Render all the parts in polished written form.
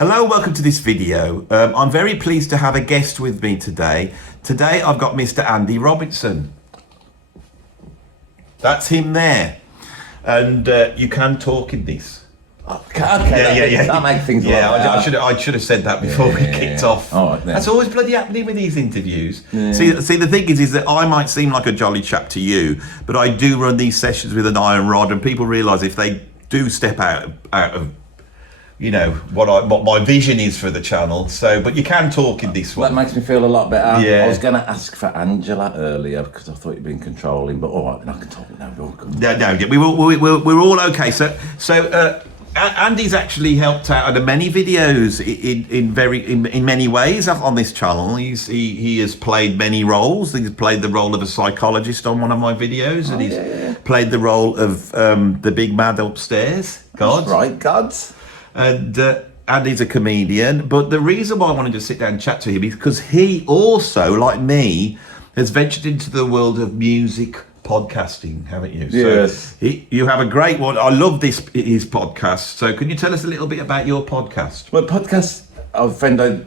Hello, welcome to this video. I'm very pleased to have a guest with me today. Today I've got Mr. Andy Robinson. That's him there. And you can talk in this. Okay, that makes things I should have said that before we kicked off. All right, then. That's always bloody happening with these interviews. Yeah. See, the thing is that I might seem like a jolly chap to you, but I do run these sessions with an iron rod, and people realise if they do step out of you know what my vision is for the channel. So, but you can talk in this one. That makes me feel a lot better. Yeah. I was going to ask for Angela earlier because I thought you'd been controlling, but all right, then I can talk now. We're all okay. So Andy's actually helped out in many videos in many ways on this channel. He has played many roles. He's played the role of a psychologist on one of my videos, and he's played the role of the big man upstairs. God, that's right, gods. And Andy's a comedian, but the reason why I wanted to sit down and chat to him is because he also, like me, has ventured into the world of music podcasting, haven't you? Yes. So you have a great one. I love his podcast. So can you tell us a little bit about your podcast? Well, podcast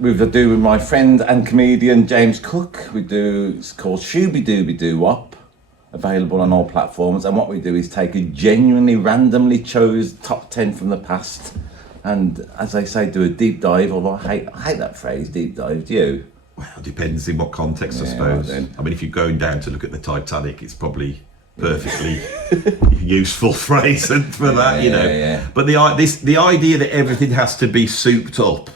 we do with my friend and comedian James Cook. It's called Shooby Dooby Doo-Wop, available on all platforms. And what we do is take a genuinely randomly chose top 10 from the past, and as they say, do a deep dive. Although I hate that phrase, deep dive. Do you? Well, it depends in what context, I suppose. I mean, if you're going down to look at the Titanic, it's probably perfectly useful phrase for that, you know. Yeah. But the idea that everything has to be souped up,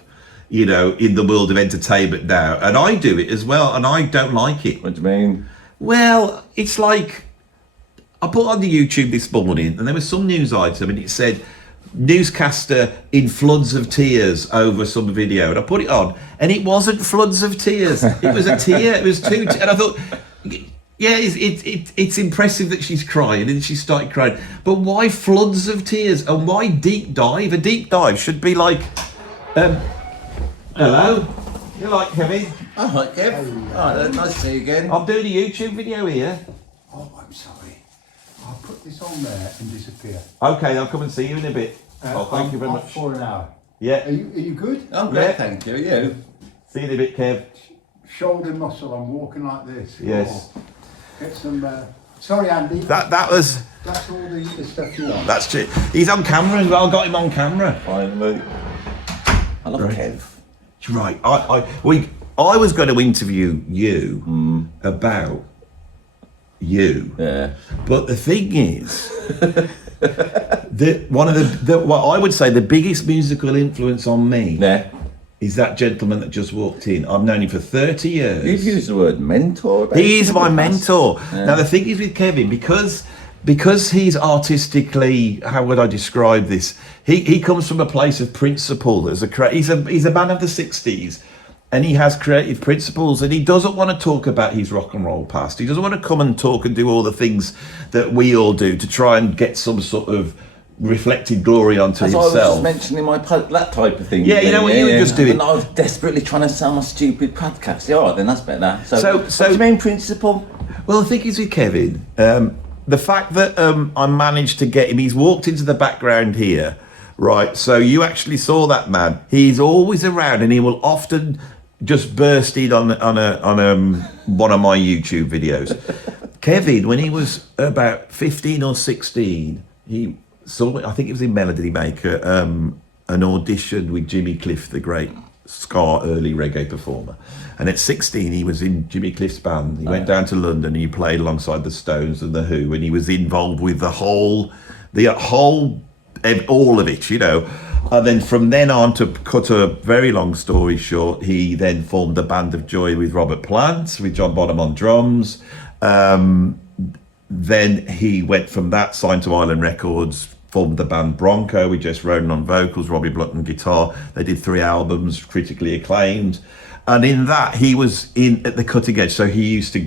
you know, in the world of entertainment now, and I do it as well, and I don't like it. What do you mean? Well, it's like I put on the YouTube this morning, and there was some news item, and it said newscaster in floods of tears over some video, and I put it on, and it wasn't floods of tears. It was a tear. It was two, and I thought, yeah, it's impressive that she's crying, and she started crying. But why floods of tears, and why deep dive? A deep dive should be like, hello, you like Kevin? I like Kev. Oh, nice to see you again. I'm doing a YouTube video here. Oh, I'm sorry. I'll put this on there and disappear. Okay, I'll come and see you in a bit. Thank you very much. For an hour. Yeah. Are you good? I'm great, thank you. You? See you in a bit, Kev. Shoulder muscle. I'm walking like this. Yes. Oh, get some. Sorry, Andy. That was. That's all the stuff you want. That's true. He's on camera as well. Got him on camera. Finally. I love Kev. Right. I was going to interview you about you. Yeah. But the thing is, one of what I would say the biggest musical influence on me is that gentleman that just walked in. I've known him for 30 years. You've used the word mentor. He is my mentor. Yeah. Now the thing is with Kevin, because he's artistically, how would I describe this? He comes from a place of principle. He's a man of the 60s. And he has creative principles, and he doesn't want to talk about his rock and roll past. He doesn't want to come and talk and do all the things that we all do to try and get some sort of reflected glory onto himself. I was just mentioning that type of thing. Yeah, you know what you were just doing. And I was desperately trying to sell my stupid podcast. Yeah, all right, then that's better. So what do you mean principle? Well, the thing is with Kevin, the fact that I managed to get him, he's walked into the background here, right? So you actually saw that man. He's always around, and he will often just burst in on one of my YouTube videos. Kevin, when he was about 15 or 16, he saw, I think it was in Melody Maker, an audition with Jimmy Cliff, the great ska early reggae performer. And at 16, he was in Jimmy Cliff's band. He went down to London, and he played alongside the Stones and the Who, and he was involved with all of it, you know. And then from then on, to cut a very long story short, he then formed the Band of Joy with Robert Plant, with John Bonham on drums. Then he went from that, signed to Island Records, formed the band Bronco with Jess Roden on vocals, Robbie Blunt on guitar. They did 3 albums, critically acclaimed. And in that, he was at the cutting edge. So he used to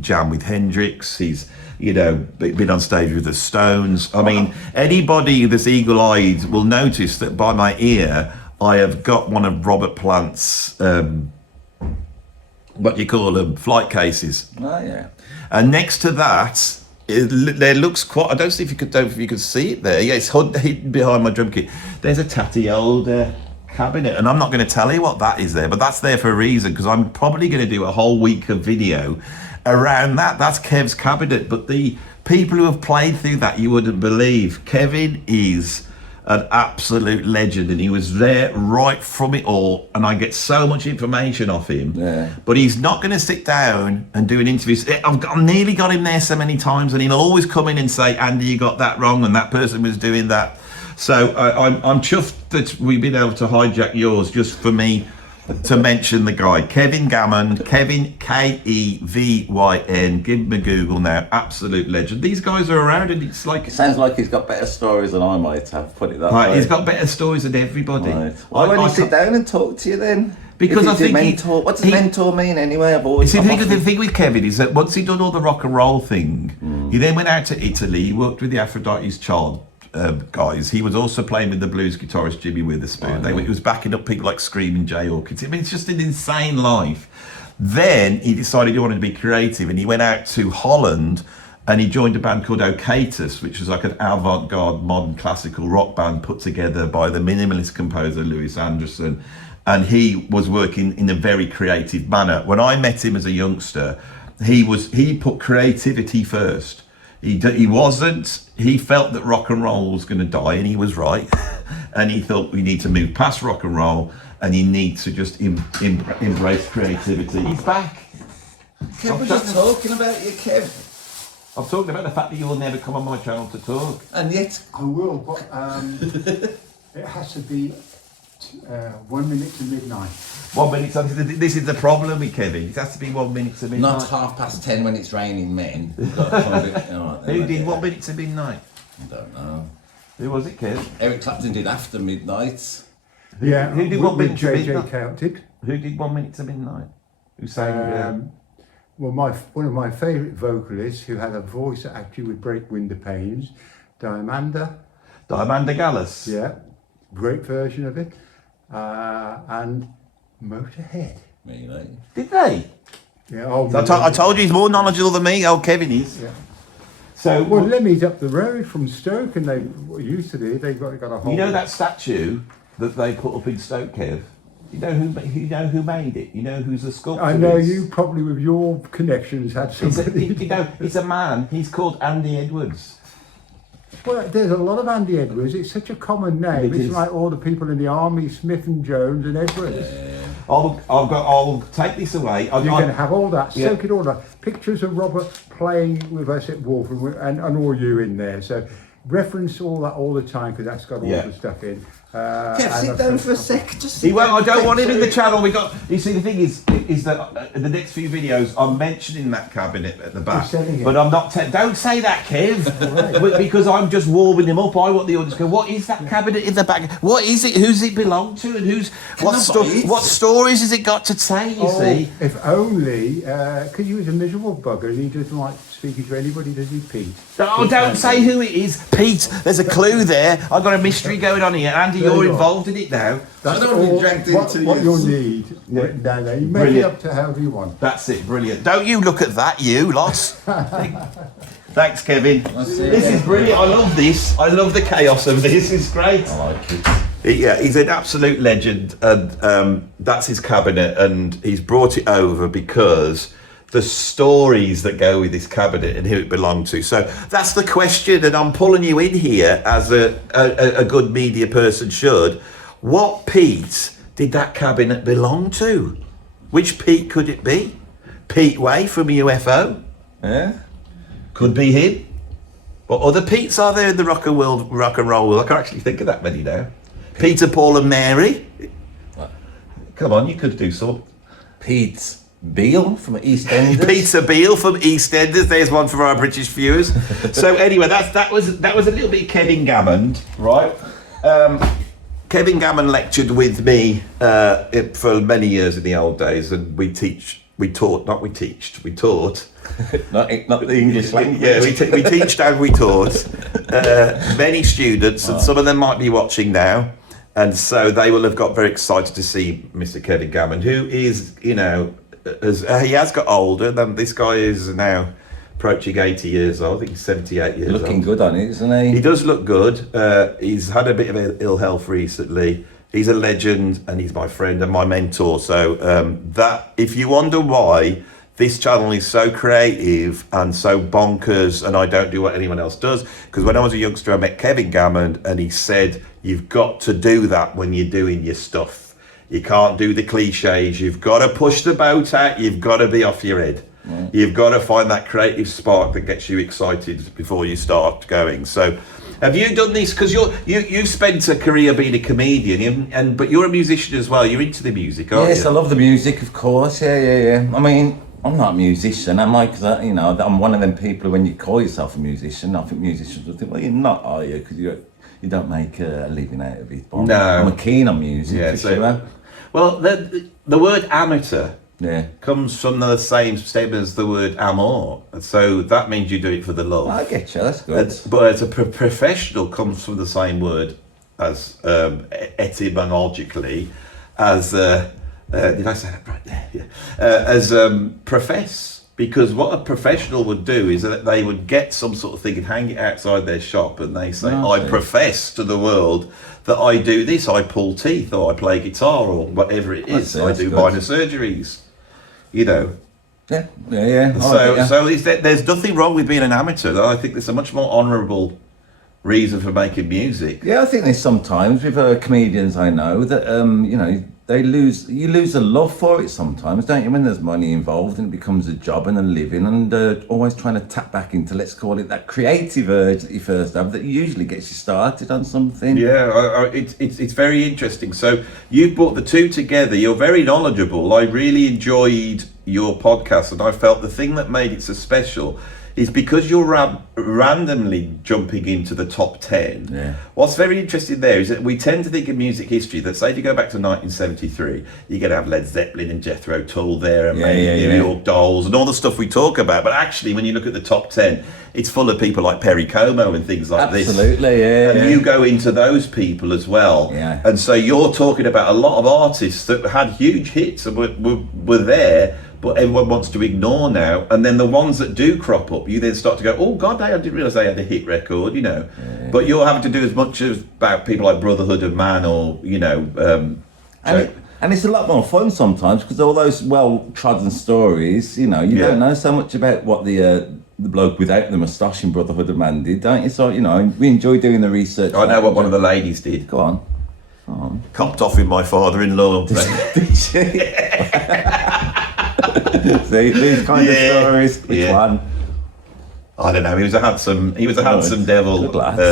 jam with Hendrix. He's, you know, been on stage with the Stones. I mean, anybody that's eagle-eyed will notice that by my ear, I have got one of Robert Plant's, what do you call them, flight cases. Oh, yeah. And next to that, there looks quite, I don't know if you could see it there. Yeah, it's hidden behind my drum kit. There's a tatty old cabinet, and I'm not going to tell you what that is there, but that's there for a reason, because I'm probably going to do a whole week of video around that. That's Kev's cabinet, but the people who have played through that, you wouldn't believe. Kevin is an absolute legend, and he was there right from it all, and I get so much information off him. But he's not going to sit down and do an interview. I've nearly got him there so many times, and he'll always come in and say, Andy, you got that wrong, and that person was doing that. So I'm chuffed that we've been able to hijack yours just for me to mention the guy, Kevin Gammon, Kevin, Kevyn. Give him a Google now. Absolute legend. These guys are around, and it's like... It sounds like he's got better stories than I might have, put it that way. He's got better stories than everybody. Right. Why won't he sit down and talk to you then? Because I think... mentor, what does mentor mean anyway? I've always... The thing with Kevin is that once he'd done all the rock and roll thing, he then went out to Italy, he worked with the Aphrodite's Child guys. He was also playing with the blues guitarist Jimmy Witherspoon. He was backing up people like Screaming Jay Hawkins. I mean, it's just an insane life. Then he decided he wanted to be creative, and he went out to Holland and he joined a band called Okatus, which was like an avant-garde modern classical rock band put together by the minimalist composer Louis Anderson, and he was working in a very creative manner. When I met him as a youngster, he put creativity first. He felt that rock and roll was going to die, and he was right. And he thought we need to move past rock and roll, and you need to just embrace creativity. He's back. Kev was just talking about you, Kev. I'm talking about the fact that you will never come on my channel to talk. And yet... I will, but it has to be 1 minute to midnight. 1 minute, this is the problem with Kevin. It has to be 1 minute to midnight. Not 10:30 when it's raining men. Who did 1 minute to midnight? I don't know. Who was it, Kev? Eric Clapton did After Midnight. Yeah, who did 1 minute to JJ midnight? counted. Who did 1 minute to midnight? Who sang? Well, one of my favourite vocalists, who had a voice that actually would break window panes, Diamanda. Gallus. Yeah, great version of it. And Motorhead. Really? Did they? Yeah. I told you he's more knowledgeable than me. Oh, Kevin is. Yeah. So Well, Lemmy's up the road from Stoke, and they used to do. They've got a whole. you know that statue that they put up in Stoke, Kev? You know who made it? You know who's the sculptor? I know is? you probably with your connections had somebody. It's a man. He's called Andy Edwards. Well, there's a lot of Andy Edwards. It's such a common name. It It's is. like all the people in the army, Smith and Jones and Edwards. I'll take this away. You can have all that, Yeah. soak it all up. Pictures of Robert playing with us at Wolf and all you in there. So reference all that all the time, because that's got all the stuff in. Kev, sit down for a sec. Just He won't. I don't sit want him in the down. channel. You see, the thing is that in the next few videos, I'm mentioning that cabinet at the back, You're selling it. but I'm not. Don't say that, Kev, because I'm just warming him up. I want the audience to go, what is that cabinet in the back? What is it? Who's it belong to? And what stories has it got to say? You see. If only, because he was a miserable bugger and he doesn't like speaking to anybody, does he, Pete? Oh, don't say who it is, Pete. There's a clue there. I've got a mystery going on here. Andy, There you're you are. involved in it now. That's I don't want to be all dragged what into you'll you. need. Yeah. No, you make it Brilliant. up to however you want. That's it, brilliant. Don't you look at that, you lot. Thanks, Kevin. This is brilliant. I love this. I love the chaos of this. It's great. I like it. Yeah, he's an absolute legend, and that's his cabinet, and he's brought it over because the stories that go with this cabinet and who it belonged to. So that's the question, and I'm pulling you in here as a good media person should. What Pete did that cabinet belong to? Which Pete could it be? Pete Way from UFO? Yeah? Could be him. What other Petes are there in the rock and roll world? I can't actually think of that many now. Peter, Paul and Mary. Come on, you could do some. Pete Beale from EastEnders. Peter Beale from EastEnders. There's one for our British viewers. So anyway, that was a little bit of Kevin Gammon, right? Kevin Gammon lectured with me for many years in the old days, and we taught. not the English language. Yeah, we teached and we taught many students, and some of them might be watching now, and so they will have got very excited to see Mr. Kevin Gammon, who is, he has got older than this guy is now, approaching 80 years old. I think he's 78 years old. Looking good on it, isn't he? He does look good. He's had a bit of ill health recently. He's a legend, and he's my friend and my mentor. So that, if you wonder why this channel is so creative and so bonkers, and I don't do what anyone else does, because when I was a youngster, I met Kevin Gammon, and he said, you've got to do that when you're doing your stuff. You can't do the cliches. You've got to push the boat out. You've got to be off your head. Yeah. You've got to find that creative spark that gets you excited before you start going. So have you done this? Because you've spent a career being a comedian, but you're a musician as well. You're into the music, aren't you? Yes, I love the music, of course. Yeah. I mean, I'm not a musician, am I? Because I'm one of them people who, when you call yourself a musician, I think musicians will think, well, you're not, are you? Because you don't make a living out of it. But no. I'm keen on music, for sure. Well, the word amateur Yeah. comes from the same stem as the word amour, so that means you do it for the love. I get you, that's good. But as a professional comes from the same word as etymologically as did I say that right there? Yeah. As profess. Because what a professional would do is that they would get some sort of thing and hang it outside their shop, and they say, I profess to the world that I do this, I pull teeth, or I play guitar, or whatever it is. I do minor surgeries, you know. Yeah. So there's nothing wrong with being an amateur. I think there's a much more honourable reason for making music. Yeah, I think there's sometimes with comedians I know that you lose the love for it sometimes, don't you? When there's money involved and it becomes a job and a living, and always trying to tap back into, let's call it, that creative urge that you first have that usually gets you started on something. Yeah, it's very interesting. So you've brought the two together. You're very knowledgeable. I really enjoyed your podcast, and I felt the thing that made it so special is because you're randomly jumping into the top 10. Yeah. What's very interesting there is that we tend to think of music history that, say, if you go back to 1973, you're going to have Led Zeppelin and Jethro Tull there, and New York Dolls and all the stuff we talk about. But actually, when you look at the top 10, it's full of people like Perry Como and things like this. Absolutely, yeah. And you go into those people as well. Yeah. And so you're talking about a lot of artists that had huge hits and were there, but everyone wants to ignore now. And then the ones that do crop up, you then start to go, oh God, I didn't realise they had a hit record, you know. Yeah. But you're having to do as much as about people like Brotherhood of Man, or, you know. And it's a lot more fun sometimes, because all those well-trodden stories, you know, you don't know so much about what the bloke without the moustache in Brotherhood of Man did, don't you? So, you know, we enjoy doing the research. I know what one of the ladies did. Go on. Copped off with my father-in-law. Did she? See, these kind of stories. Which one? I don't know. He was a handsome devil.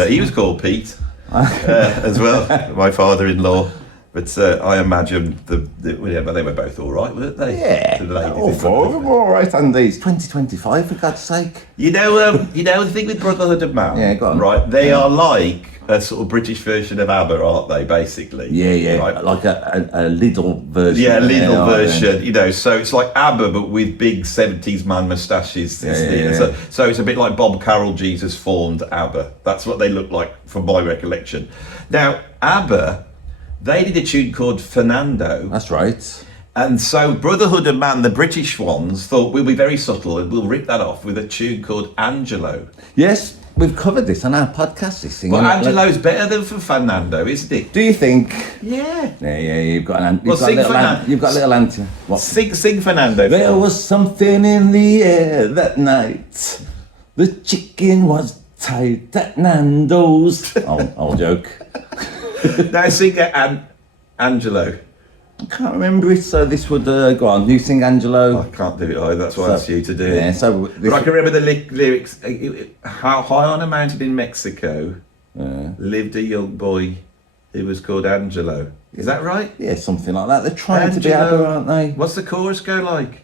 He was called Pete as well. My father-in-law. But I imagine but they were both all right, weren't they? Yeah. All four of them were all right. And these 2025, for God's sake. You know the thing with Brotherhood of Man. Yeah, go on. Right, they are like a sort of British version of ABBA, aren't they? Basically. Yeah. Right? Like a little version. Yeah, a little version. You know, so it's like ABBA, but with big 70s man moustaches. So it's a bit like Bob Carroll, Jesus formed ABBA. That's what they look like, from my recollection. Now, ABBA, they did a tune called Fernando. That's right. And so Brotherhood of Man, the British ones, thought we'll be very subtle and we'll rip that off with a tune called Angelo. Yes, we've covered this on our podcast, this thing. But Angelo's better than for Fernando, isn't it? Do you think? Yeah. Yeah, you've got a little answer. What? Sing Fernando. There was something in the air that night. The chicken was tight at Nando's. Old joke. Now sing Angelo. I can't remember it, so this would go on. You sing Angelo. I can't do it either. That's why I asked you to do it. Yeah, but I can remember the lyrics. How high on a mountain in Mexico lived a young boy who was called Angelo. Is that right? Yeah, something like that. They're trying to be ABBA, aren't they? What's the chorus go like?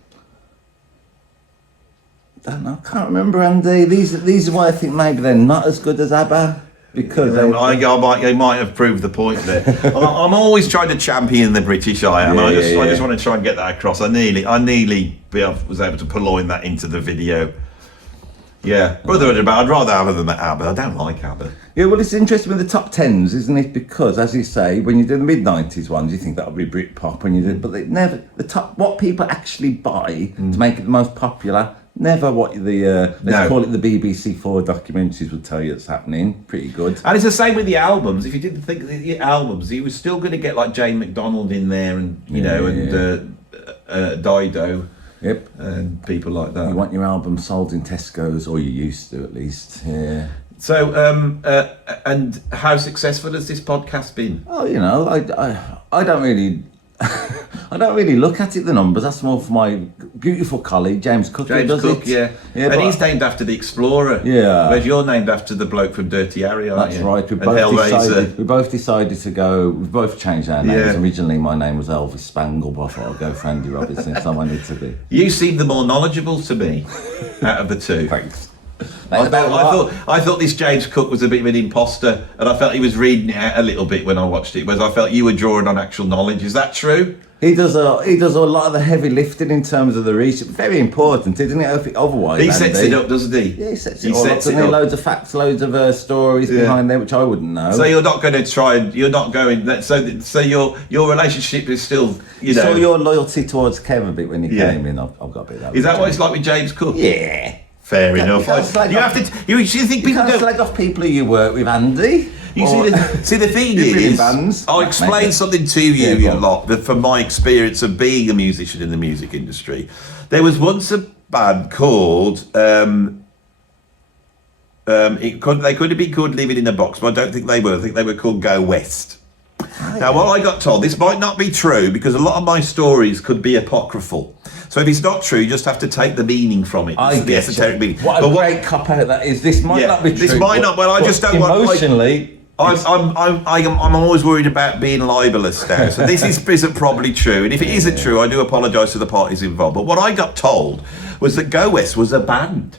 I don't know. I can't remember, Andy. These are why I think maybe they're not as good as ABBA. Because I might have proved the point there. I'm always trying to champion the British. I am. I just want to try and get that across. I nearly was able to purloin that into the video. Yeah, Brotherhood of Man. I'd rather ABBA than ABBA. I don't like ABBA. Yeah, well, it's interesting with the top tens, isn't it? Because, as you say, when you do the mid-90s ones, you think that would be Britpop, but they never. What people actually buy to make it the most popular Never what the let's No. call it the BBC4 documentaries would tell you it's happening. Pretty good. And it's the same with the albums. If you didn't think of the albums, you were still going to get like Jane McDonald in there, and and Dido, Yep. and people like that. You want your album sold in Tesco's, or you used to at least. Yeah. So, and how successful has this podcast been? Oh, you know, I don't really. I don't really look at it, the numbers. That's more for my beautiful colleague James Cook. James who does Cook, it. yeah. Yeah, And he's named after the Explorer. Yeah. Whereas you're named after the bloke from Dirty Harry, aren't That's you? right. And Hellraiser. We both decided to go. We've both changed our names. Yeah. Originally, my name was Elvis Spangle, but I thought I'd go for Andy Robertson. So I need to be. You seem the more knowledgeable to me out of the two. Thanks. I thought this James Cook was a bit of an imposter, and I felt he was reading it out a little bit when I watched it. Whereas I felt you were drawing on actual knowledge. Is that true? He does a lot of the heavy lifting in terms of the research. Very important, isn't it? Otherwise, He sets it up, doesn't he? Yeah, he sets it all up. Doesn't he? Loads of facts, loads of stories behind there, which I wouldn't know. So you're not going to try and you're not going. So your relationship is still, you know. Saw your loyalty towards Kev a bit when he Yeah. came in. I've got a bit of that. Is that what it's like with James Cook? Yeah. Fair You enough. can't slag You off- have to. You think You people can't don't. slag off people who you work with, Andy. You see the thing You've been in is, bands. I'll explain Maybe. something to you Yeah, go a on. lot, but from my experience of being a musician in the music industry. There was once a band called, they could have been called Living in a Box, but I don't think they were. I think they were called Go West. Now, what I got told, this might not be true, because a lot of my stories could be apocryphal. So if it's not true, you just have to take the meaning from it. I It's the get esoteric you. meaning. What a But great cop out that is. This might not be true. This might not, but I just don't want... emotionally. I'm always worried about being libelous now, so this isn't probably true. And if it isn't true, I do apologise to the parties involved. But what I got told was that Go West was a band,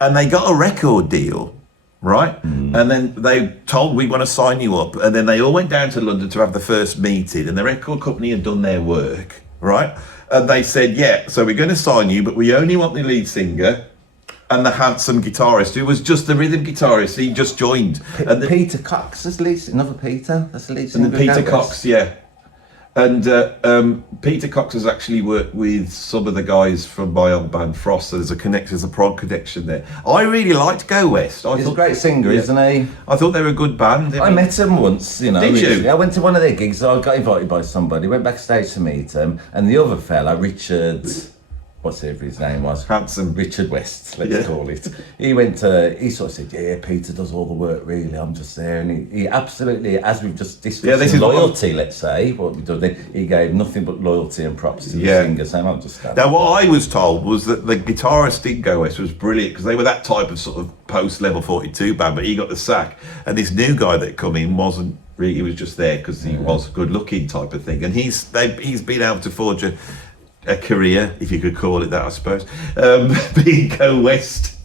and they got a record deal, right? And then they told, we want to sign you up, and then they all went down to London to have the first meeting, and the record company had done their work, right? And they said, yeah, so we're going to sign you, but we only want the lead singer and the handsome guitarist, who was just the rhythm guitarist. He just joined. And Peter Cox is lead, another Peter. That's the lead and singer. then Peter of Go Cox, West. yeah. And Peter Cox has actually worked with some of the guys from my old band Frost, so there's a prog connection there. I really liked Go West. He's a great singer, isn't he? I thought they were a good band. I met him once, you know. Did you? recently. I went to one of their gigs. I got invited by somebody. Went backstage to meet him, and the other fella, Richard, whatever his name was, Handsome. Richard West, let's call it. He went. He sort of said, "Yeah, Peter does all the work. Really, I'm just there." And he absolutely, as we've just discussed, Yeah, this is what loyalty. Let's say what we do. He gave nothing but loyalty and props to the singer. So I'm just. Now, what I was told was that the guitarist in Go West was brilliant, because they were that type of sort of post-level 42 band, but he got the sack. And this new guy that come in wasn't really, he was just there because he was good-looking type of thing. And he's been able to forge a career, if you could call it that, I suppose, being Go West.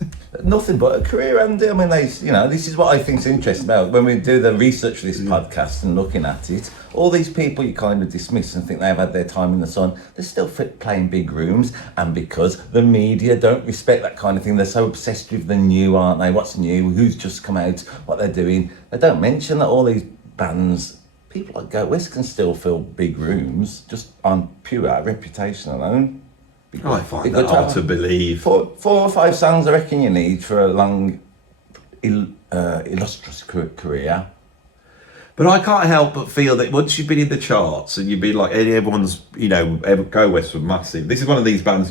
Nothing but a career, Andy. I mean, this is what I think is interesting about when we do the research for this podcast and looking at it. All these people you kind of dismiss and think they've had their time in the sun, they're still playing big rooms, and because the media don't respect that kind of thing, they're so obsessed with the new, aren't they? What's new? Who's just come out? What they're doing? They don't mention that all these bands, people like Go West, can still fill big rooms just on pure reputation alone. I find that hard to believe. 4 or 5 songs I reckon you need for a long, illustrious career. But I can't help but feel that once you've been in the charts and you've been like, everyone's, Go West were massive. This is one of these bands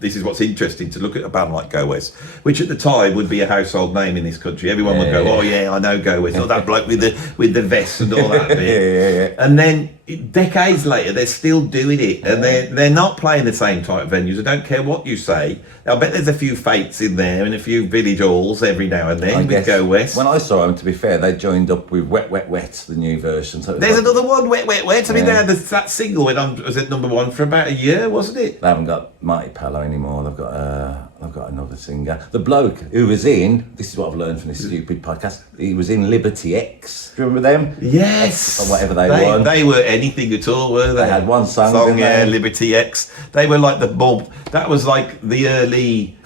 this is what's interesting, to look at a band like Go West, which at the time would be a household name in this country. Everyone would go, oh yeah, I know Go West, or that bloke with the vest and all that bit. And then decades later, they're still doing it, and they're not playing the same type of venues. I don't care what you say. I bet there's a few fates in there and a few village halls every now and then with Go West. When I saw them, to be fair, they joined up with Wet Wet Wet, the new version. So there's another one, Wet Wet Wet. I mean, they had that single was at number 1 for about a year, wasn't it? They haven't got Marty Pello anymore. They've got another singer. The bloke who was in, this is what I've learned from this stupid podcast, he was in Liberty X. Do you remember them? Yes. Or whatever they were. They were anything at all, were they? They had one song, didn't they? Liberty X. They were like the mob. That was like the early...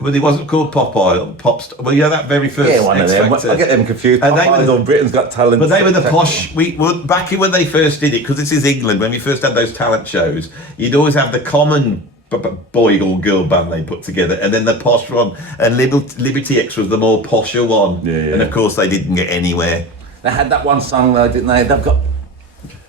Well, it wasn't called Popstar. Well, that very first one of them. I get them confused. And Pop Idol, Britain's Got Talent. But they were the posh. Back when they first did it, because this is England, when we first had those talent shows, you'd always have the common boy or girl band they put together, and then the posh one, and Liberty X was the more posher one, and of course they didn't get anywhere. They had that one song though, didn't they? They've got,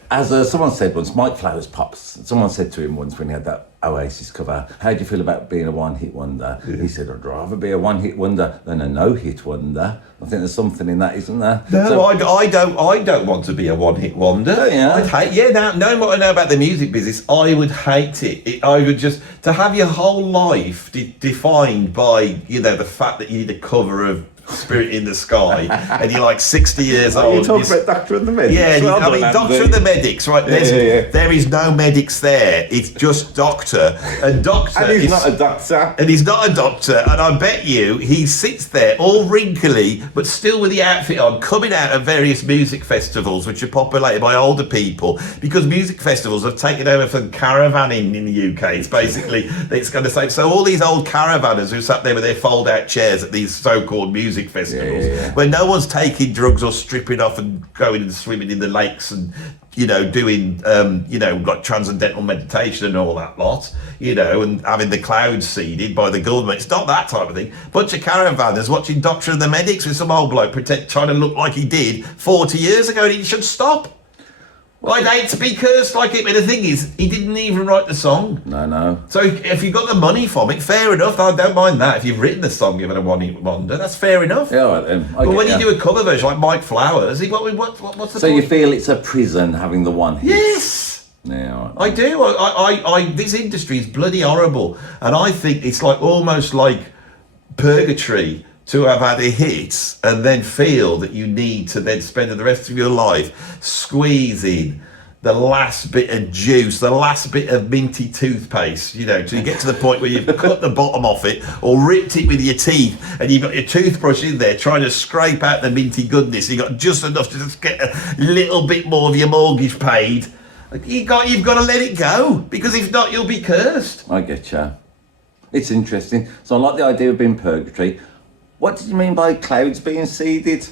as someone said once, Mike Flowers Pops. Someone said to him once when he had that Oasis cover, how do you feel about being a one-hit wonder? He said, I'd rather be a one-hit wonder than a no-hit wonder. I think there's something in that, isn't there? No, so, I don't want to be a one-hit wonder. Oh, yeah. I'd hate, now knowing what I know about the music business, I would hate it. I would just, to have your whole life defined by, the fact that you need a cover of Spirit in the Sky, and you're like 60 years old. You talking about Doctor and the Medics? Yeah, Doctor and the Medics, right? There is no medics there. It's just Doctor. And Doctor. And he's not a doctor. And he's not a doctor. And I bet you he sits there all wrinkly, but still with the outfit on, coming out of various music festivals, which are populated by older people, because music festivals have taken over from caravanning in the UK. It's basically, it's going to say, so all these old caravanners who sat there with their fold-out chairs at these so-called music festivals, where no one's taking drugs or stripping off and going and swimming in the lakes and doing like transcendental meditation and all that lot, and having the clouds seeded by the government. It's not that type of thing. Bunch of caravanners watching Doctor and the Medics with some old bloke trying to look like he did 40 years ago, and he should stop. Well, I'd hate to be cursed like it, but the thing is, he didn't even write the song. No. So if you got the money from it, fair enough. I don't mind that. If you've written the song, you've had a one-hit wonder, that's fair enough. Yeah, right then. But when you do a cover version like Mike Flowers, what's the point? So you feel it's a prison having the one hit? Yes. Yeah, I do. I this industry is bloody horrible, and I think it's almost like purgatory to have had a hit and then feel that you need to then spend the rest of your life squeezing the last bit of juice, the last bit of minty toothpaste, till you get to the point where you've cut the bottom off it or ripped it with your teeth, and you've got your toothbrush in there trying to scrape out the minty goodness. You've got just enough to just get a little bit more of your mortgage paid. You've got to let it go, because if not, you'll be cursed. I get you. It's interesting. So I like the idea of being purgatory. What did you mean by clouds being seeded?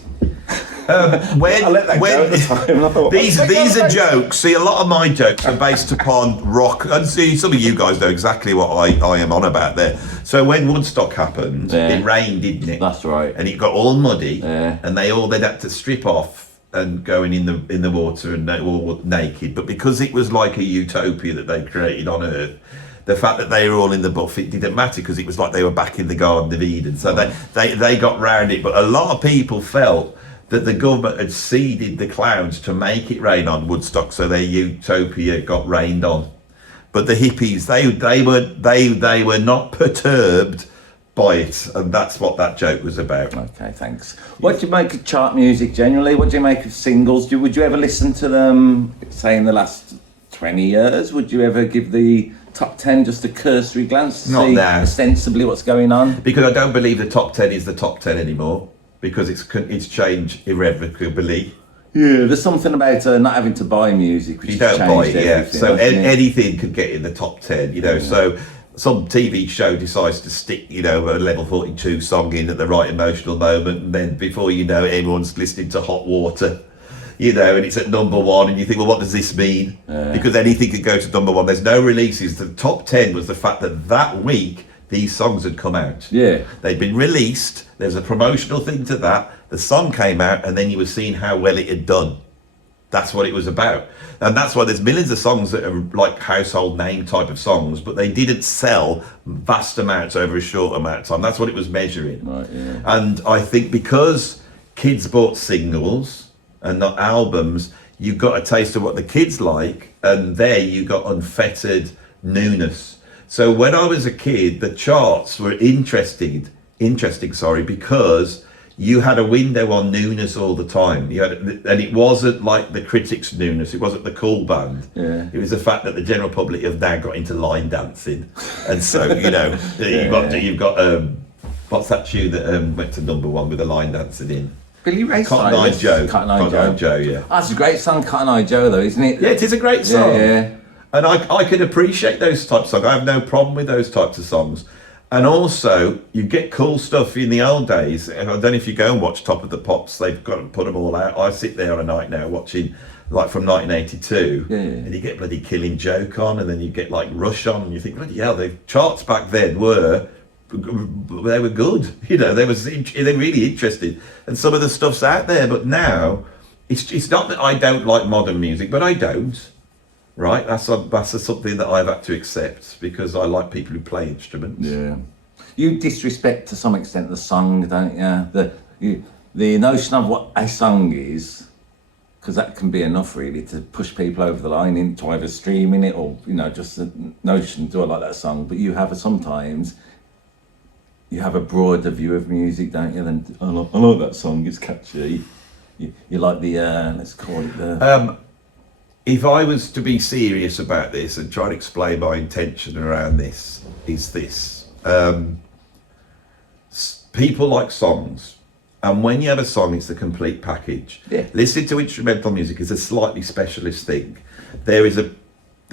I let that go at the time. I thought, these are jokes. See, a lot of my jokes are based upon rock. And see, some of you guys know exactly what I am on about there. So when Woodstock happened, it rained, didn't it? That's right. And it got all muddy, and they'd had to strip off and going in the water and all naked. But because it was like a utopia that they created on Earth, the fact that they were all in the buff, it didn't matter, because it was like they were back in the Garden of Eden. So they got round it. But a lot of people felt that the government had seeded the clouds to make it rain on Woodstock, so their utopia got rained on. But the hippies, they were not perturbed by it, and that's what that joke was about. Okay, thanks. What do you make of chart music generally? What do you make of singles? Would you ever listen to them, say, in the last 20 years? Would you ever give the top 10 just a cursory glance to see ostensibly what's going on? Because I don't believe the top 10 is the top 10 anymore, because it's changed irrevocably. Yeah, there's something about not having to buy music, which you don't buy it, so anything could get in the top 10, so some TV show decides to stick, a level 42 song in at the right emotional moment, and then before you know it, everyone's listening to Hot Water, and it's at number 1, and you think, well, what does this mean? Because anything could go to number 1. There's no releases. The top 10 was the fact that week these songs had come out. Yeah. They'd been released. There's a promotional thing to that. The song came out, and then you were seeing how well it had done. That's what it was about. And that's why there's millions of songs that are like household name type of songs, but they didn't sell vast amounts over a short amount of time. That's what it was measuring. Right, yeah. And I think because kids bought singles and not albums, you got a taste of what the kids like, and there you got unfettered newness. So when I was a kid, the charts were interesting, because you had a window on newness all the time. And it wasn't like the critics' newness. It wasn't the cool band. Yeah. It was the fact that the general public have now got into line dancing, and so you've got what's that tune that went to number 1 with the line dancing in? Billy Ray Cotton Eye Joe. Cotton Eye Joe. Yeah. That's a great song, Cotton Eye Joe, though, isn't it? Yeah, it is a great song. Yeah. And I can appreciate those types of songs. I have no problem with those types of songs. And also, you get cool stuff in the old days. And I don't know if you go and watch Top of the Pops, they've got to put them all out. I sit there on a night now watching like from 1982, Yeah. and you get bloody Killing Joke on, and then you get like Rush on, and you think, bloody hell, the charts back then were good. You know, they're really interesting, and some of the stuff's out there. But now, it's not that I don't like modern music, but I don't. Right? That's something that I've had to accept because I like people who play instruments. Yeah. You disrespect to some extent the song, don't you? The notion of what a song is, because that can be enough really to push people over the line into either streaming it or, you know, just the notion, do I like that song? But you have sometimes you have a broader view of music, don't you? Than I like that song, it's catchy. You like the let's call it the. If I was to be serious about this and try to explain my intention around this, is this. People like songs, and when you have a song, it's a complete package. Yeah. Listening to instrumental music is a slightly specialist thing. There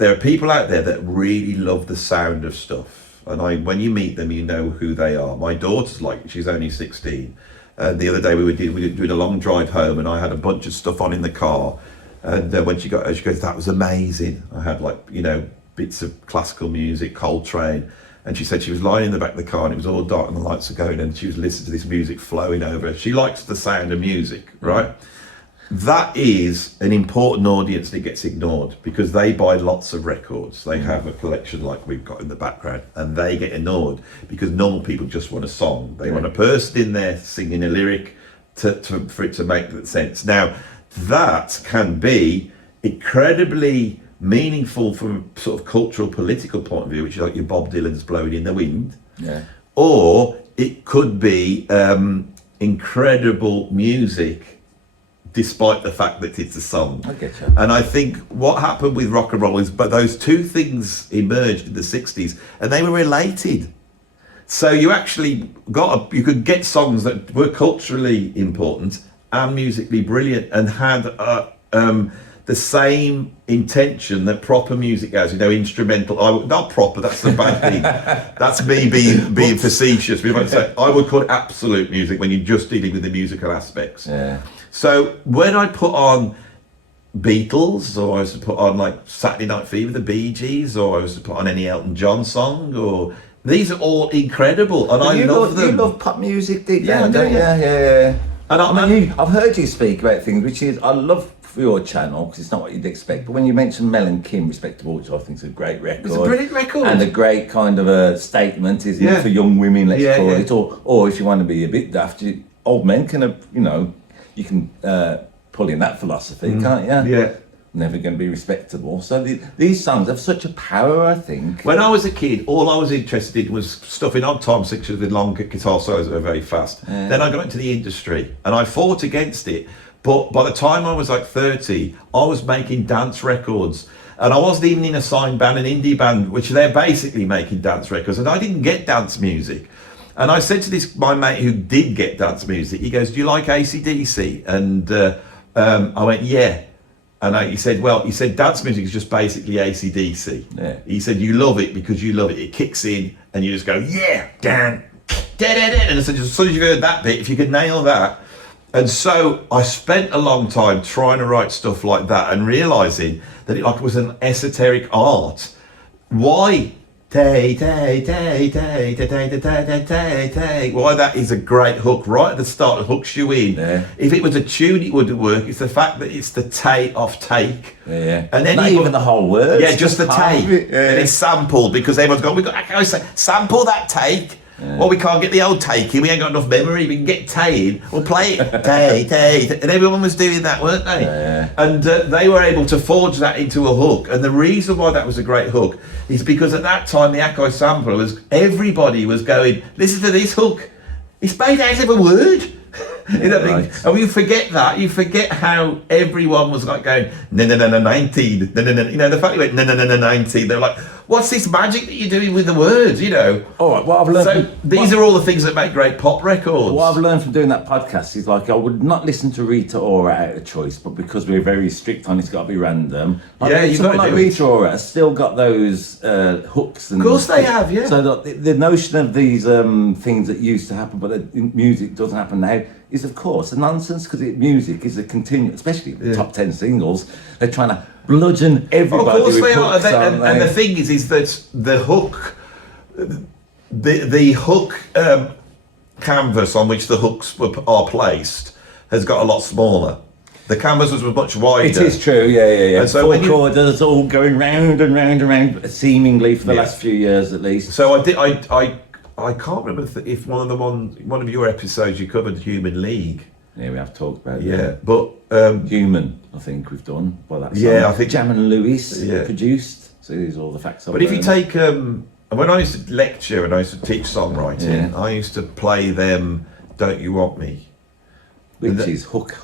are people out there that really love the sound of stuff, and when you meet them, you know who they are. My daughter's she's only 16. The other day we were doing a long drive home, and I had a bunch of stuff on in the car. And when she goes, that was amazing. I had bits of classical music, Coltrane. And she said she was lying in the back of the car and it was all dark and the lights were going and she was listening to this music flowing over her. She likes the sound of music, right? That is an important audience that gets ignored because they buy lots of records. They have a collection like we've got in the background and they get ignored because normal people just want a song. They want a person in there singing a lyric for it to make sense. Now, that can be incredibly meaningful from a sort of cultural, political point of view, which is like your Bob Dylan's Blowing in the Wind. Yeah. Or it could be incredible music, despite the fact that it's a song. I get you. And I think what happened with rock and roll is, but those two things emerged in the 60s, and they were related. So you actually you could get songs that were culturally important and musically brilliant and had the same intention that proper music has, instrumental. Not proper, that's the bad thing. That's me being facetious. I would call it absolute music when you're just dealing with the musical aspects. Yeah. So when I put on Beatles, or I was to put on Saturday Night Fever, the Bee Gees, or I was to put on any Elton John song, or these are all incredible, and I love them. You love pop music, don't you? Yeah. And I've heard you speak about things, which is, I love for your channel, because it's not what you'd expect, but when you mention Mel and Kim, Respectable, which I think is a great record. It's a brilliant record. And a great kind of a statement, isn't it, for young women, let's call it. Or if you want to be a bit daft, old men can, you can pull in that philosophy, can't you? Yeah. Never going to be respectable. So these songs have such a power, I think. When I was a kid, all I was interested in was stuff in odd time sections with long guitar solos that were very fast. Yeah. Then I got into the industry and I fought against it. But by the time I was 30, I was making dance records. And I wasn't even in a signed band, an indie band, which they're basically making dance records. And I didn't get dance music. And I said to my mate who did get dance music, he goes, do you like AC/DC? And I went, yeah. And he said, dance music is just basically AC/DC. Yeah. He said, you love it because you love it. It kicks in and you just go, yeah, dan, da, da, da. And I said, as soon as you've heard that bit, if you could nail that. And so I spent a long time trying to write stuff like that and realising that it was an esoteric art. Why? Why that is a great hook right at the start. It hooks you in. Yeah. If it was a tune, it wouldn't work. It's the fact that it's the take. Yeah. And then not even the whole word. Yeah, just the take. Yeah. And it's sampled because everyone's gone, I say, sample that take. Yeah. Well, we can't get the old take in. We ain't got enough memory. We can get tay in. We'll play it. Tay. And everyone was doing that, weren't they? Yeah. And they were able to forge that into a hook. And the reason why that was a great hook is because at that time, the Akai sampler everybody was going, listen to this hook. It's made out of a word. Right. And you forget that. You forget how everyone was going, no, 19. No. The fact you went, no, 19. They're like, what's this magic that you're doing with the words, you know? All right, what I've learned. So these are all the things that make great pop records. What I've learned from doing that podcast is like I would not listen to Rita Ora out of choice, but because we're very strict on it's got to be random. Like, Yeah, you've someone got to like do it. Rita Ora has still got those hooks. And Of course they have, yeah. So the notion of these things that used to happen, but that in music doesn't happen now, is of course a nonsense because music is a continuous, especially the top 10 singles. They're trying to bludgeon everybody. Of course with they are, hooks, aren't and they? the thing is that the hook, the hook canvas on which the hooks are placed has got a lot smaller. The canvas was much wider. It is true, yeah. And so Four when you- chorders all going round and round and round, seemingly for the Yeah. last few years at least. So I can't remember if one of your episodes you covered Human League. Yeah, we have talked about Yeah, that. but Human, I think we've done by that song. Yeah, I think- Gammon Lewis Yeah. produced. So these are all the facts. but if you take when I used to lecture and I used to teach songwriting, Yeah. I used to play them "Don't You Want Me." which is hook.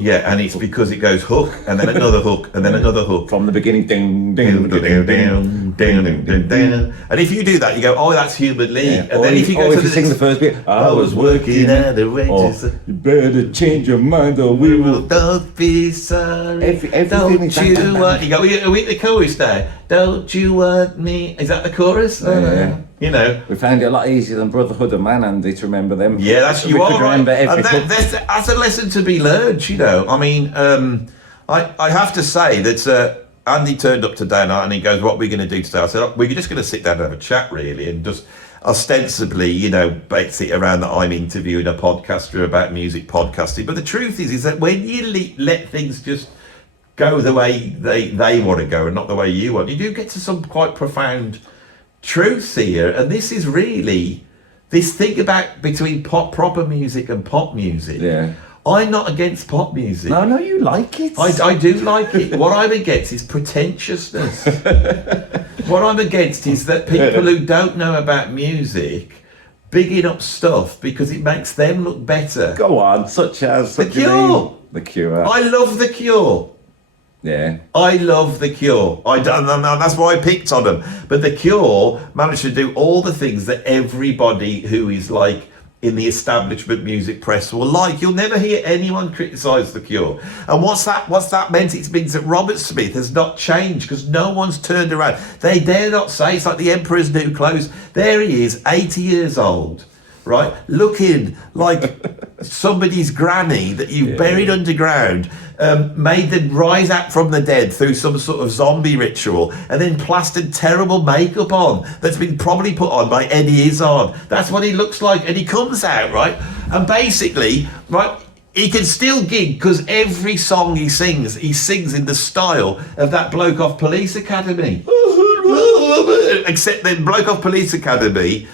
Yeah, and it's because it goes hook and then another hook and then another hook. From the beginning, ding, Ding, ding, ding, ding, ding, ding, ding, ding, ding. And if you do that, you go, oh, that's Human League. Yeah. And then if you go to the sing the first bit, I was working at the wages. you better change your mind or we will. Don't be sorry. Everything Don't is you bang, bang, want? You go. Are we at the chorus now? Don't you want me? Is that the chorus? Yeah. You know. We found it a lot easier than Brotherhood of Man, Andy, to remember them. Yeah, that's we you could are right. remember every And hook. that's a lesson to be learned. You know. I mean, I have to say that. Andy turned up today and he goes, what are we going to do today? I said, oh, we're just going to sit down and have a chat, really, and just ostensibly, you know, base it around that I'm interviewing a podcaster about music podcasting. But the truth is that when you let things just go the way they want to go and not the way you want, you do get to some quite profound truths here. And this is really this thing about between proper music and pop music. Yeah. I'm not against pop music. No, you like it. I do like it. What I'm against is pretentiousness. What I'm against is that people who don't know about music bigging up stuff because it makes them look better. Go on, such as The what do you Cure. mean? The Cure. I love The Cure. Yeah. I love The Cure. I don't know, that's why I picked on them. But The Cure managed to do all the things that everybody who is like in the establishment music press will like. You'll never hear anyone criticise The Cure. And what's that meant? It means that Robert Smith has not changed because no one's turned around. They dare not say, it's like the Emperor's New Clothes. There he is, 80 years old, right? Looking like somebody's granny that you've buried underground, made them rise up from the dead through some sort of zombie ritual, and then plastered terrible makeup on that's been probably put on by Eddie Izzard. That's what he looks like, and he comes out, right? And basically, right, he can still gig because every song he sings in the style of that bloke off Police Academy. Except then bloke off Police Academy,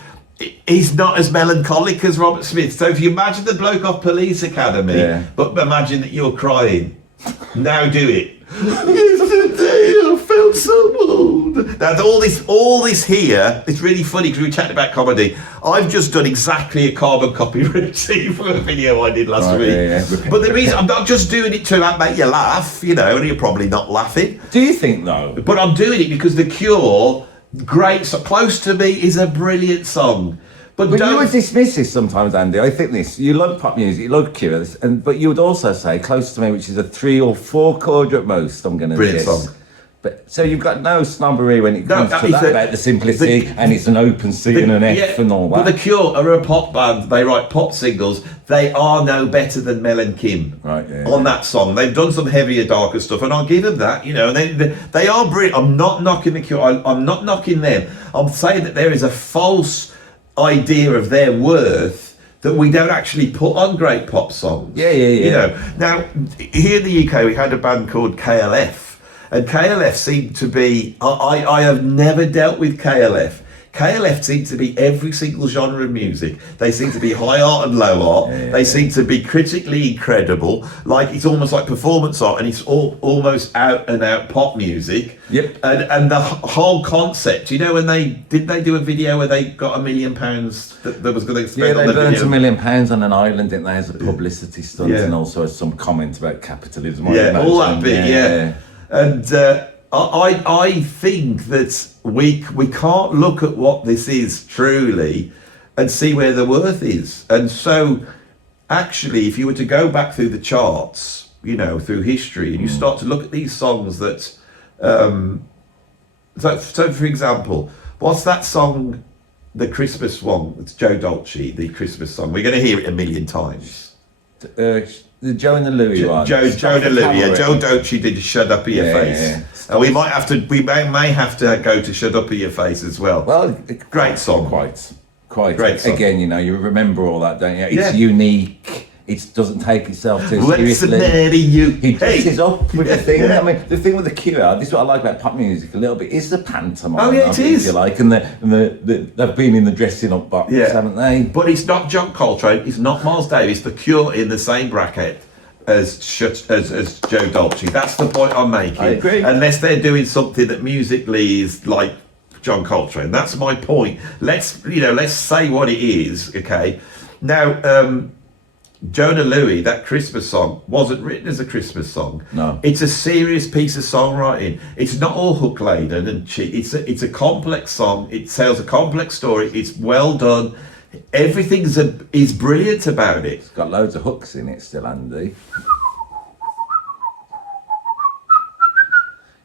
he's not as melancholic as Robert Smith. So if you imagine the bloke off Police Academy, but imagine that you're crying. Now do it. Yesterday I felt so old. Now all this here, it's really funny because we were chatting about comedy. I've just done exactly a carbon copy routine from a video I did last week. Yeah. But the reason I'm not just doing it to make you laugh, you know, and you're probably not laughing. Do you think though? But I'm doing it because The Cure, great, so Close to Me is a brilliant song. But But you don't, would dismiss this sometimes, Andy. I think this. You love pop music, you love Cure, but you would also say Close to Me, which is a 3 or 4 chord at most. I'm going to Brilliant guess. song. But so you've got no snobbery when it comes to it's that about the simplicity and it's an open C and an F and all But that. The Cure are a pop band. They write pop singles. They are no better than Mel and Kim Right, yeah. on that song. They've done some heavier, darker stuff, and I'll give them that. You know, they are brilliant. I'm not knocking The Cure. I'm not knocking them. I'm saying that there is a false idea of their worth that we don't actually put on great pop songs. Yeah. You know, now here in the UK we had a band called KLF. And KLF seemed to be, I have never dealt with KLF. KLF seem to be every single genre of music. They seem to be high art and low art. They seem to be critically incredible. Like it's almost like performance art, and it's almost out and out pop music. Yep. And the whole concept. You know, when they do a video where they got £1 million that was going to spend on they the burned video. £1 million on an island, didn't they, as a publicity stunt, Yeah. and also some comment about capitalism. Yeah, all that bit, yeah. And I think that we can't look at what this is truly and see where the worth is. And so actually, if you were to go back through the charts, you know, through history, and you start to look at these songs that so for example, what's that song, the Christmas one? It's Joe Dolce, the Christmas song. We're going to hear it a million times. The Joe and the Louie one. Joe and the Louie. Yeah, Joe Dolce did "Shut Up in Your Face," and we may have to go to "Shut Up in Your Face" as well. Well, great song. Quite. Great song. Again, you know, you remember all that, don't you? It's unique. It doesn't take itself too seriously. Let's you. He dresses up with the thing. I mean, the thing with the Cure, this is what I like about pop music a little bit, is the pantomime. Oh yeah, it is. If you like, and they've been in the dressing up box, haven't they? But it's not John Coltrane. It's not Miles Davis. The Cure in the same bracket as Joe Dolce. That's the point I'm making. I agree. Unless they're doing something that musically is like John Coltrane. That's my point. Let's say what it is. Okay. Now. Jonah Louie, that Christmas song, wasn't written as a Christmas song. No. It's a serious piece of songwriting. It's not all hook laden and cheap. It's a complex song. It tells a complex story. It's well done. Everything is brilliant about it. It's got loads of hooks in it still, Andy.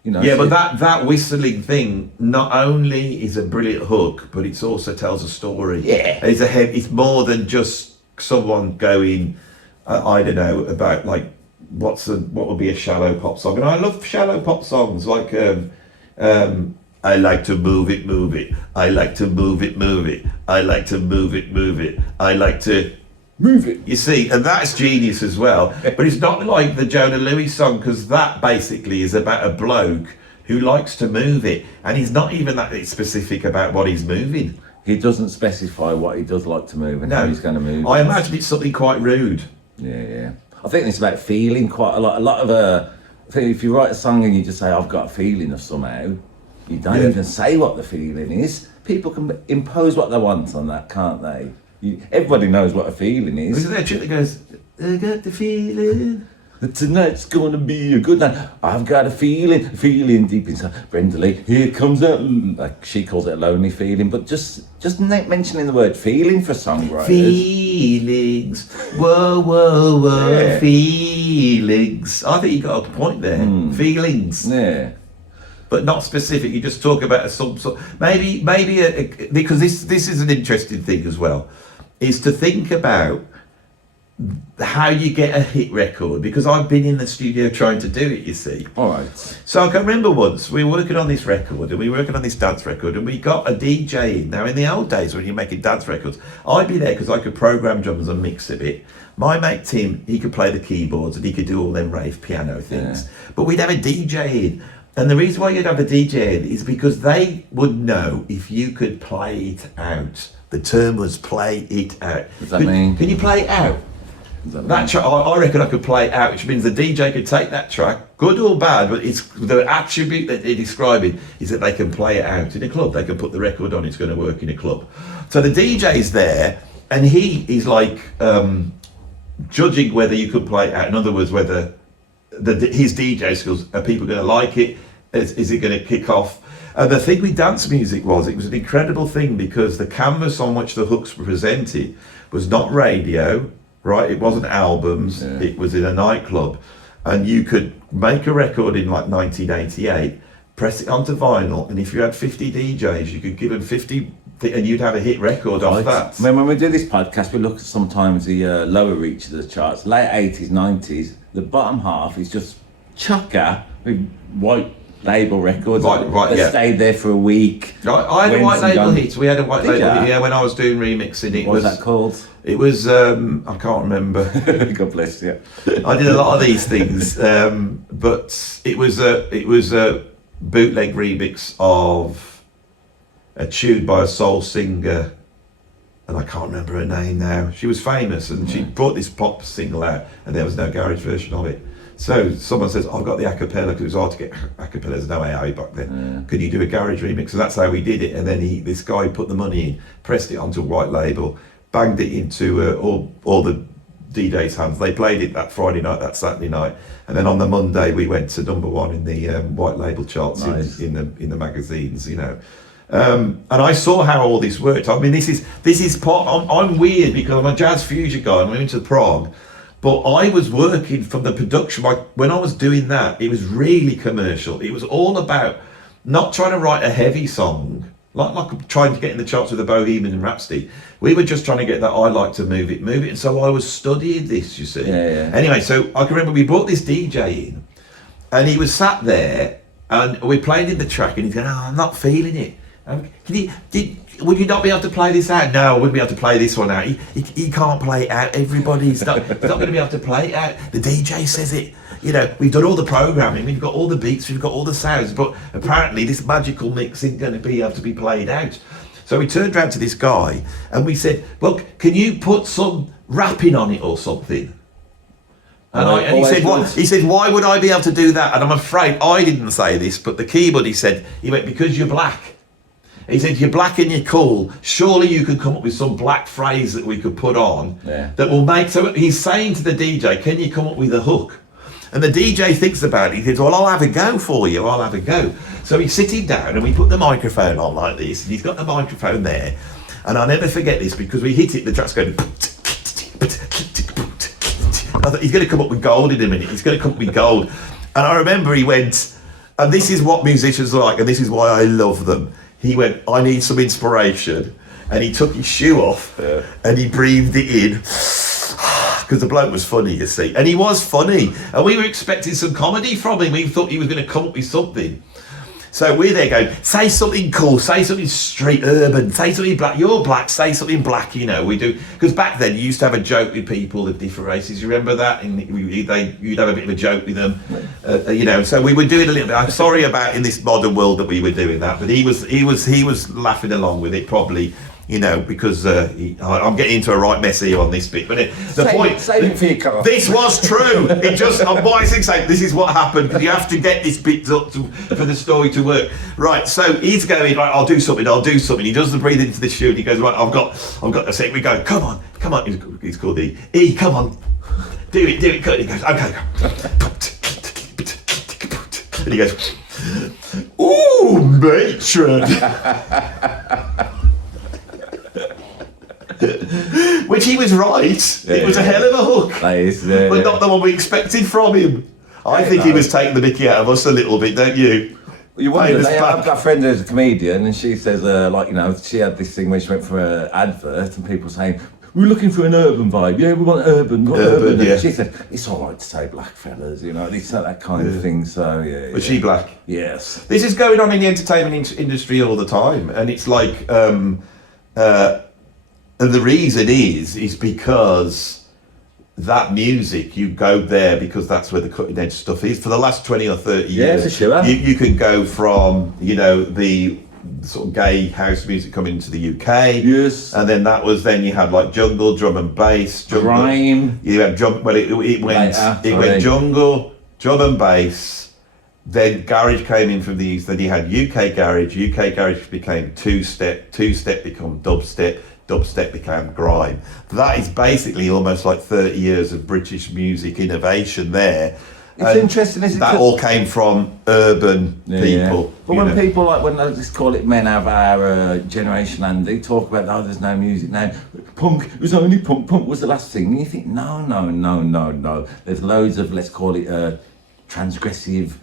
You know, yeah, but that whistling thing not only is a brilliant hook, but it also tells a story. Yeah. It's more than just someone going, I don't know, about like what would be a shallow pop song. And I love shallow pop songs like I like to move it, I like to move it, I like to move it, I like to move it. You see, and that's genius as well. But it's not like the Jonah Louie song, because that basically is about a bloke who likes to move it, and he's not even that specific about what he's moving. He doesn't specify what he does like to move and how he's going to move. I imagine it's something quite rude. Yeah. I think it's about feeling quite a lot. A lot of I think if you write a song and you just say, I've got a feeling of somehow, you don't even say what the feeling is. People can impose what they want on that, can't they? Everybody knows what a feeling is. Isn't there a chick that goes, I got the feeling that tonight's gonna be a good night. I've got a feeling deep inside. Brenda Lee, here comes that, like she calls it a lonely feeling, but just mentioning the word feeling for songwriters. Feelings, whoa, yeah. Feelings. I think you got a point there. Feelings. Yeah. But not specific. You just talk about some sort. Maybe because this is an interesting thing as well, is to think about how you get a hit record, because I've been in the studio trying to do it, you see. All right. So I can remember once we were working on this record, and we were working on this dance record, and we got a DJ in. Now in the old days when you're making dance records, I'd be there because I could program drums and mix a bit. My mate Tim, he could play the keyboards and he could do all them rave piano things. Yeah. But we'd have a DJ in. And the reason why you'd have a DJ in is because they would know if you could play it out. The term was play it out. What does that mean? Can you play it out? That track, I reckon I could play it out, which means the DJ could take that track, good or bad, but it's the attribute that they're describing is that they can play it out in a club. They can put the record on, it's going to work in a club. So the DJ's there, and he is like judging whether you could play it out. In other words, whether his DJ skills, are people going to like it? Is it going to kick off? And the thing with dance music was, it was an incredible thing because the canvas on which the hooks were presented was not radio, right? It wasn't albums, It was in a nightclub. And you could make a record in like 1988, press it onto vinyl, and if you had 50 DJs, you could give them 50, and you'd have a hit record off that. When we do this podcast, we look at sometimes the lower reach of the charts, late 80s, 90s, the bottom half is just chucker with white label records that stayed there for a week. I had a white label hit. We had a white label hit, when I was doing remixing. What was that called? It was, I can't remember. God bless you. I did a lot of these things, but it was a bootleg remix of a tune by a soul singer, and I can't remember her name now. She was famous, and she brought this pop single out, and there was no garage version of it. So someone says, I've got the acapella, because it was hard to get acapella, there's no AI back then. Could you do a garage remix? So that's how we did it. And then this guy put the money in, pressed it onto a white label, banged it into all the DJ's hands. They played it that Friday night, that Saturday night, and then on the Monday we went to #1 in the white label charts in the magazines, you know. And I saw how all this worked. I mean, this is part. I'm weird because I'm a jazz fusion guy. I'm into prog, but I was working from the production. Like when I was doing that, it was really commercial. It was all about not trying to write a heavy song, like trying to get in the charts with the Bohemian and Rhapsody. We were just trying to get that I like to move it. And so I was studying this, you see. Yeah. Anyway, so I can remember we brought this DJ in, and he was sat there, and we played in the track, and he's going, "Oh, I'm not feeling it. Would you not be able to play this out?" "No, I wouldn't be able to play this one out. He can't play it out. Everybody's not going to be able to play it out. The DJ says it. You know, we've done all the programming, we've got all the beats, we've got all the sounds, but apparently this magical mix isn't going to be able to be played out." So we turned around to this guy and we said, "Look, can you put some rapping on it or something?" And he said, "What?" He said, "Why would I be able to do that?" And I'm afraid I didn't say this, but the keyboard, he went, "Because you're black." He said, "You're black and you're cool. Surely you could come up with some black phrase that we could put on that will make..." So he's saying to the DJ, "Can you come up with a hook?" And the DJ thinks about it. He says, "Well, I'll have a go for you. I'll have a go." So he's sitting down and we put the microphone on like this. And he's got the microphone there. And I'll never forget this because we hit it, the track's going... I thought, he's going to come up with gold in a minute. He's going to come up with gold. And I remember he went, and this is what musicians are like, and this is why I love them. He went, "I need some inspiration." And he took his shoe off and he breathed it in. Because the bloke was funny, you see. And he was funny. And we were expecting some comedy from him. We thought he was going to come up with something. So we're there going, "Say something cool, say something street urban, say something black. You're black, say something black," you know. We do. Because back then you used to have a joke with people of different races. You remember that? And you'd have a bit of a joke with them. You know, so we were doing a little bit. I'm sorry about in this modern world that we were doing that. But he was laughing along with it probably. You know, because I'm getting into a right mess here on this bit. But Save it for your car. This was true. It just, I'm saying this is what happened, because you have to get this bit up for the story to work. Right, so he's going, "Right, I'll do something. He doesn't breathe into the shoe and he goes, "Right, I've got a second." We go, come on. He's called E, come on. Do it. Good. He goes, "Okay, go." And he goes, "Ooh, matron." Which he was right. It was a hell of a hook, but not the one we expected from him. I think he was taking the mickey out of us a little bit, don't you? You wonder. I've got a friend who's a comedian, and she says, she had this thing where she went for an advert, and people saying, "We're looking for an urban vibe. Yeah, we want urban. Yeah. She said, "It's all right to say black fellas, you know, it's that kind of thing." So yeah. Was she black? Yes. This is going on in the entertainment industry all the time, and it's like. And the reason is because that music, you go there because that's where the cutting edge stuff is. For the last 20 or 30 years, for sure. You can go from, the sort of gay house music coming into the UK. Yes. And then you had like jungle, drum and bass. Grime. You had it went jungle, drum and bass. Then garage came in from the east. Then you had UK garage. UK garage became two-step become dubstep. Dubstep became grime. That is basically almost like 30 years of British music innovation there. It's interesting, isn't it? That all came from urban people. Yeah. But when people when I just call it men of our generation, and they talk about, "Oh, there's no music now. Punk, it was only punk. Punk was the last thing." And you think, no. There's loads of, let's call it transgressive,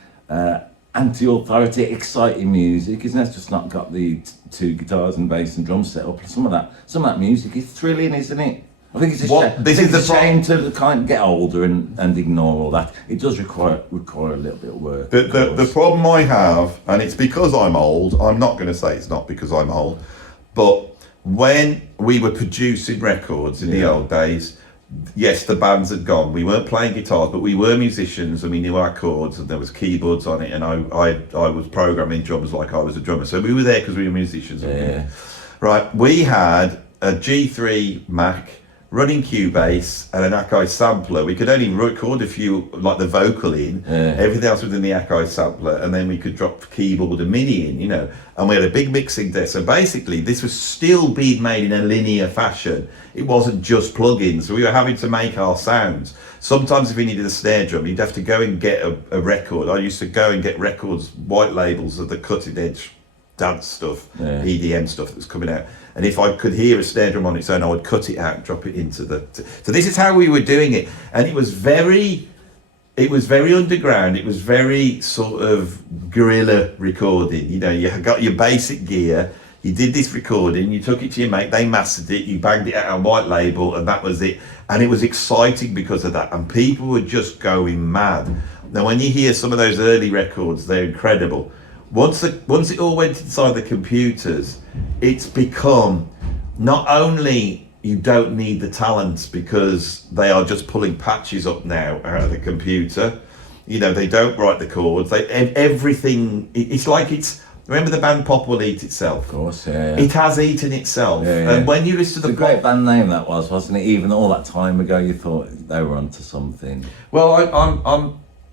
anti-authority, exciting music, isn't it? It's just not got the two guitars and bass and drums set up. Some of that music is thrilling, isn't it? I think it's a shame to kind of get older and ignore all that. It does require a little bit of work. The problem I have, and it's because I'm old, I'm not going to say it's not because I'm old, but when we were producing records in the old days, yes, the bands had gone. We weren't playing guitars, but we were musicians, and we knew our chords, and there was keyboards on it, and I was programming drums like I was a drummer. So we were there because we were musicians. Yeah. Right, we had a G3 Mac running Cubase and an Akai sampler. We could only record a few, like the vocal in, everything else was in the Akai sampler, and then we could drop keyboard and MIDI in, and we had a big mixing desk. So basically this was still being made in a linear fashion. It wasn't just plugins. We were having to make our sounds. Sometimes if you needed a snare drum, you'd have to go and get a record. I used to go and get records, white labels of the cutting edge dance stuff, EDM stuff that was coming out. And if I could hear a snare drum on its own, I would cut it out and drop it into the... So this is how we were doing it. And it was very underground. It was very sort of guerrilla recording. You got your basic gear, you did this recording, you took it to your mate, they mastered it, you banged it out on white label, and that was it. And it was exciting because of that. And people were just going mad. Now, when you hear some of those early records, they're incredible. Once it all went inside the computers, it's become, not only you don't need the talents because they are just pulling patches up now out of the computer. They don't write the chords. Everything, it's like remember the band Pop Will Eat Itself? Of course, yeah. It has eaten itself. Yeah. And when you listen to it's a great band name that was, wasn't it? Even all that time ago, you thought they were onto something. Well,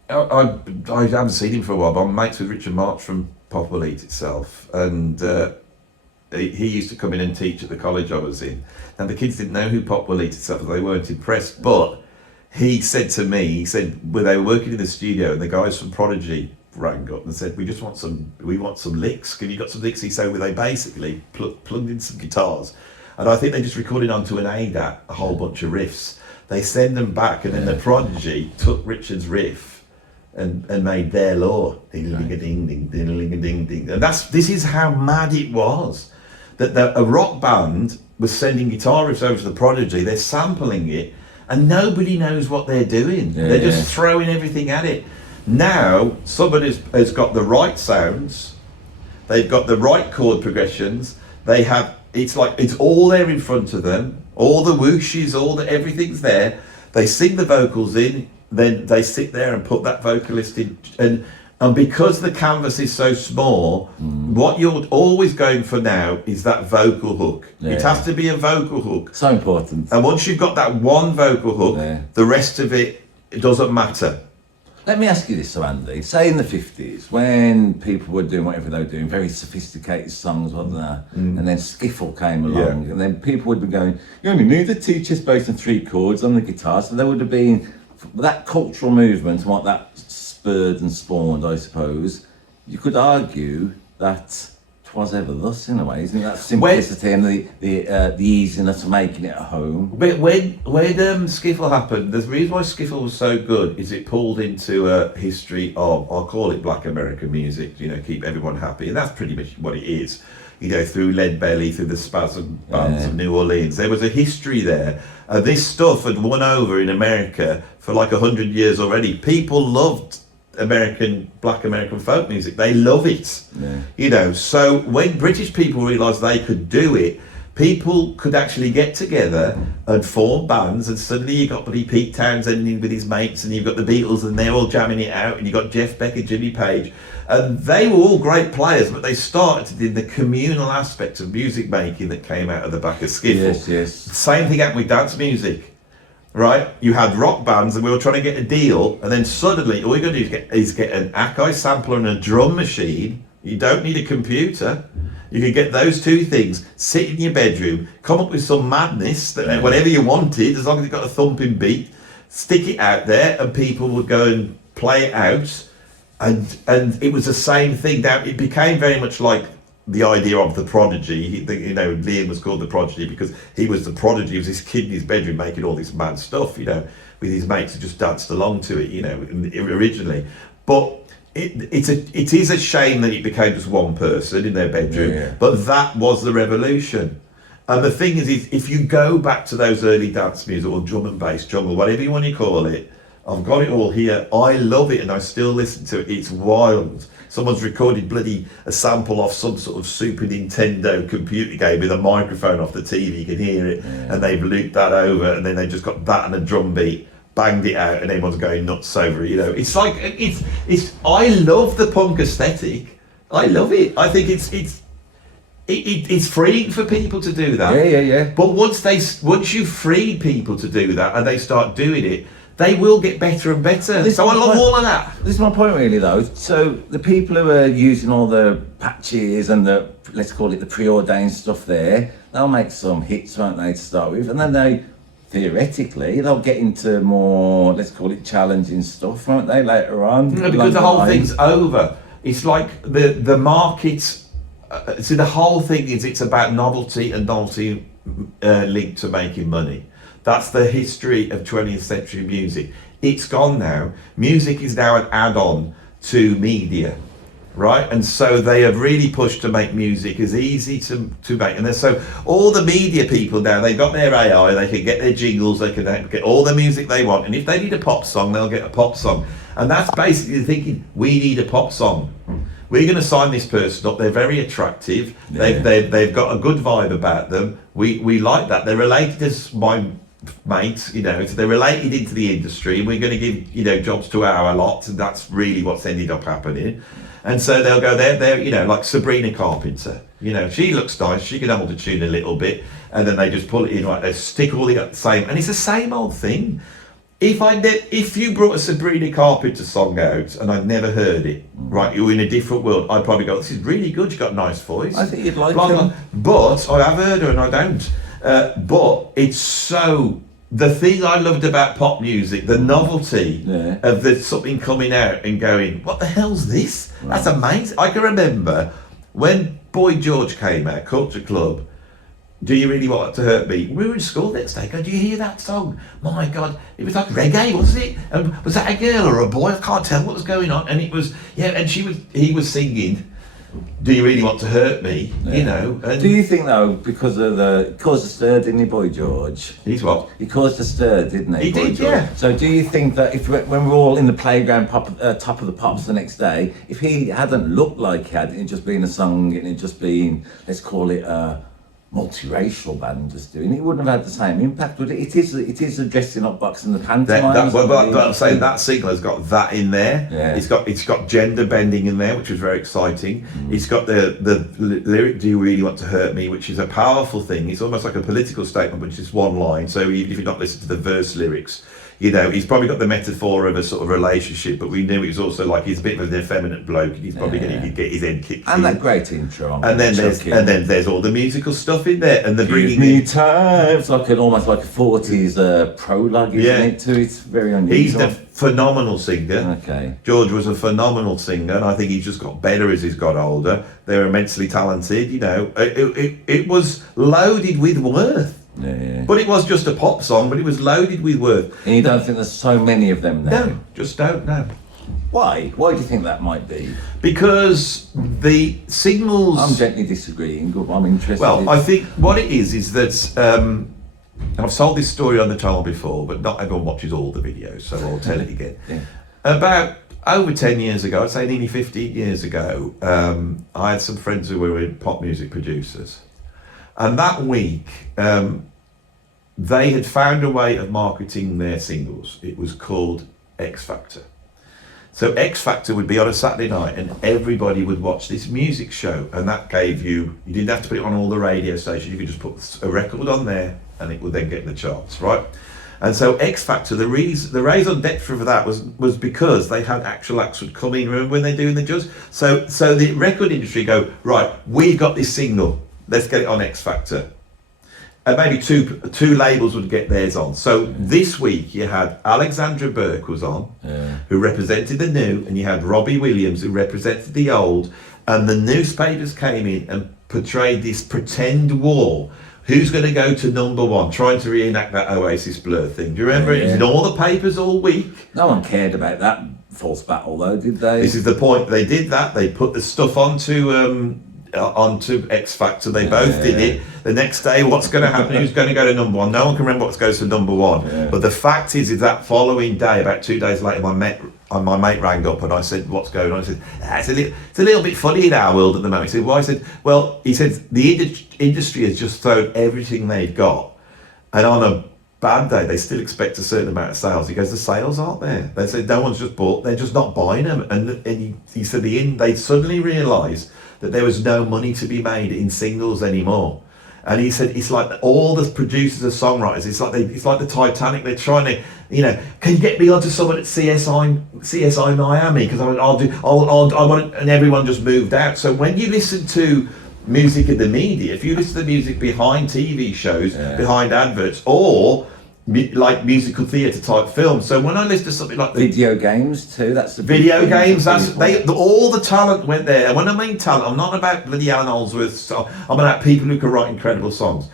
I haven't seen him for a while, but I'm mates with Richard March from Pop Will Eat Itself, and he used to come in and teach at the college I was in. Now the kids didn't know who Pop Will Eat Itself, they weren't impressed, but he said to me, when they were working in the studio and the guys from Prodigy rang up and said, we want some licks, have you got some licks? He said, well, they basically plugged in some guitars, and I think they just recorded onto an ADAT a whole bunch of riffs. They send them back, and then the Prodigy took Richard's riff and made their law, ding-a-ding-ding, ding-a-ding-ding-ding. And this is how mad it was, that a rock band was sending guitar riffs over to the Prodigy, they're sampling it, and nobody knows what they're doing. They're just throwing everything at it. Now, somebody has got the right sounds, they've got the right chord progressions, it's all there in front of them, all the whooshes, everything's there, they sing the vocals in, then they sit there and put that vocalist in, and because the canvas is so small, what you're always going for now is that vocal hook. It has to be a vocal hook. So important. And once you've got that one vocal hook, the rest of it doesn't matter. Let me ask you this, so Andy. Say in the 50s, when people were doing whatever they were doing, very sophisticated songs, wasn't there? And then skiffle came along, and then people would be going, you only need the teacher's bass and 3 chords on the guitar, so there would have been that cultural movement, what that spurred and spawned, I suppose. You could argue that 'twas ever thus, in a way, isn't it? That simplicity and the easiness of making it at home. But when skiffle happened, the reason why skiffle was so good is it pulled into a history of, I'll call it black American music, keep everyone happy, and that's pretty much what it is. Through Lead Belly, through the Spasm bands of New Orleans, there was a history there. This stuff had won over in America for like 100 years already. People loved black American folk music. They love it. So when British people realised they could do it, people could actually get together and form bands, and suddenly you got Pete Townsend in with his mates, and you've got the Beatles, and they're all jamming it out, and you've got Jeff Beck and Jimmy Page, and they were all great players, but they started in the communal aspect of music making that came out of the back of skiffle. Yes. Same thing happened with dance music, right? You had rock bands, and we were trying to get a deal, and then suddenly all you got to do is get an Akai sampler and a drum machine. You don't need a computer. You could get those 2 things, sit in your bedroom, come up with some madness, that whatever you wanted, as long as it got a thumping beat, stick it out there, and people would go and play it out. And it was the same thing. Now, it became very much like the idea of the Prodigy. Liam was called the Prodigy because he was the prodigy. He was this kid in his bedroom making all this mad stuff, with his mates who just danced along to it, originally. But it is a shame that it became just one person in their bedroom, but that was the revolution. And the thing is if you go back to those early dance music, or drum and bass, jungle, whatever you want to call it, I've got it all here. I love it, and I still listen to it. It's wild. Someone's recorded a sample off some sort of Super Nintendo computer game with a microphone off the TV, you can hear it, and they've looped that over, and then they just got that and a drum beat, banged it out, and everyone's going nuts over it. It's like I love the punk aesthetic. I love it. I think it's freeing for people to do that. Yeah. But once you free people to do that and they start doing it, they will get better and better. So I love all of that. This is my point really though. So the people who are using all the patches and the, let's call it the preordained stuff there, they'll make some hits, won't they, to start with, and then theoretically they'll get into more, let's call it challenging stuff, won't they, later on? No, because the whole thing's over. It's like the market. See, the whole thing is it's about novelty and novelty linked to making money. That's the history of 20th century music. It's gone now. Music is now an add-on to media, right? And so they have really pushed to make music as easy to make. And so all the media people now, they've got their AI, they can get their jingles, they can get all the music they want. And if they need a pop song, they'll get a pop song. And that's basically thinking, we need a pop song. We're going to sign this person up. They're very attractive. Yeah. They've got a good vibe about them. We like that. They're related as my mates, you know, so they're related into the industry. We're going to give, you know, jobs to our lot, and that's really what's ended up happening. And so they'll go there. They're, you know, like Sabrina Carpenter. You know, she looks nice. She can hold the tune a little bit, and then they just pull it in, like they stick all the same, and it's the same old thing. If you brought a Sabrina Carpenter song out and I'd never heard it, right, you're in a different world, I'd probably go, this is really good, you've got a nice voice. I think you'd like blah, it. But I have heard her and I don't. But it's so, the thing I loved about pop music, the novelty of the something coming out and going, what the hell's this? Right. That's amazing. I can remember when Boy George came out, Culture Club, Do You Really Want to Hurt Me? We were in school the next day. Go, do you hear that song? My God, it was like reggae, wasn't it? And was that a girl or a boy? I can't tell what was going on. And it was, and he was singing, Do You Really Want to Hurt Me? Yeah. You know. And do you think though, because he caused a stir, didn't he, Boy George? He's what? He caused a stir, didn't he? He Boy did, George? yeah. So do you think that when we're all in the playground top of the pops the next day, if he hadn't looked like he had, it just been a song and it just been, let's call it a multiracial band just doing it, it wouldn't have had the same impact, would it? It is a dressing up box and the pantomime. But I'm saying that single has got that in there. Yeah. It's got gender bending in there, which was very exciting. It's got the lyric, Do You Really Want to Hurt Me, which is a powerful thing. It's almost like a political statement, but it's just one line. So even if you're not listening to the verse lyrics, you know, he's probably got the metaphor of a sort of relationship, but we knew it was also like he's a bit of an effeminate bloke, and he's probably going to get his head kicked in. And that great intro. And then there's all the musical stuff in there, and the bringing me time. It's like almost like a 40s prologue, isn't it? Too. It's very unusual. He's a phenomenal singer. Okay. George was a phenomenal singer, and I think he's just got better as he's got older. They're immensely talented. You know, it was loaded with worth. Yeah. But it was just a pop song, but it was loaded with worth. And you don't think there's so many of them now? No, just don't know. Why? Why do you think that might be? Because the singles... I'm gently disagreeing, but I'm interested. Well, I think what it is that... I've told this story on the channel before, but not everyone watches all the videos, so I'll tell it again. Yeah. About over 10 years ago, I'd say nearly 15 years ago, I had some friends who were pop music producers. And that week, they had found a way of marketing their singles. It was called X Factor. So X Factor would be on a Saturday night and everybody would watch this music show, and that gave you didn't have to put it on all the radio stations, you could just put a record on there and it would then get in the charts, right? And so X Factor, the raison d'etre for that was because they had actual acts would come in, remember when they're doing the judge? So the record industry go, right, we've got this single, let's get it on X Factor. And maybe two labels would get theirs on. So this week you had Alexandra Burke was on, who represented the new, and you had Robbie Williams who represented the old, and the newspapers came in and portrayed this pretend war. Who's going to go to number one, trying to reenact that Oasis Blur thing. Do you remember? It was in all the papers all week. No one cared about that false battle though, did they? This is the point. They did that. They put the stuff onto X Factor. They both did it. The next day, what's going to happen? Who's going to go to number one? No one can remember what goes to number one. Yeah. But the fact is that following day, about 2 days later, my mate rang up and I said, "What's going on?" He said, "It's a little bit funny in our world at the moment." He said, "Why?" I said, "Well," he said, "the industry has just thrown everything they've got, and on a bad day, they still expect a certain amount of sales." He goes, "The sales aren't there." They said, "No one's just bought. They're just not buying them." And he said, they suddenly realised that there was no money to be made in singles anymore. And he said it's like all the producers and songwriters, it's like the Titanic. They're trying to, can you get me onto someone at CSI Miami? Because I want, and everyone just moved out. So when you listen to music in the media, if you listen to the music behind TV shows, behind adverts, or like musical theatre type films. So when I listen to something like video games too, that's the video games. All the talent went there. And when I mean talent, I'm not about bloody Alan Holdsworth. I'm about people who can write incredible songs.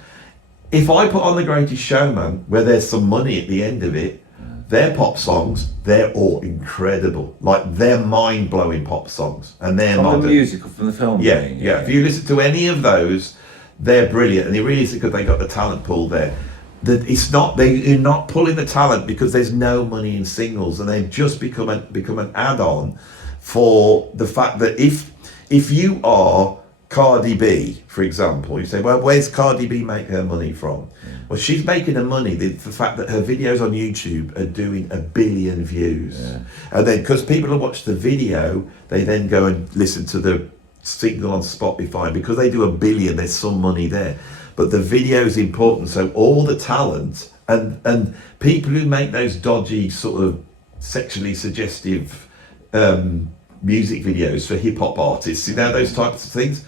If I put on The Greatest Showman, where there's some money at the end of it, their pop songs, they're all incredible. Like they're mind-blowing pop songs, and they're from the musical, from the film. Yeah. If you listen to any of those, they're brilliant, and it really is because they got the talent pool there. That it's not, you're not pulling the talent because there's no money in singles, and they've just become an add-on for the fact that if you are Cardi B, for example, you say, well, where's Cardi B make her money from? Well, she's making her money the fact that her videos on YouTube are doing 1 billion views, and then because people have watched the video, they then go and listen to the single on Spotify. Because they do 1 billion, there's some money there. But the video is important, so all the talent and people who make those dodgy sort of sexually suggestive music videos for hip hop artists, those types of things,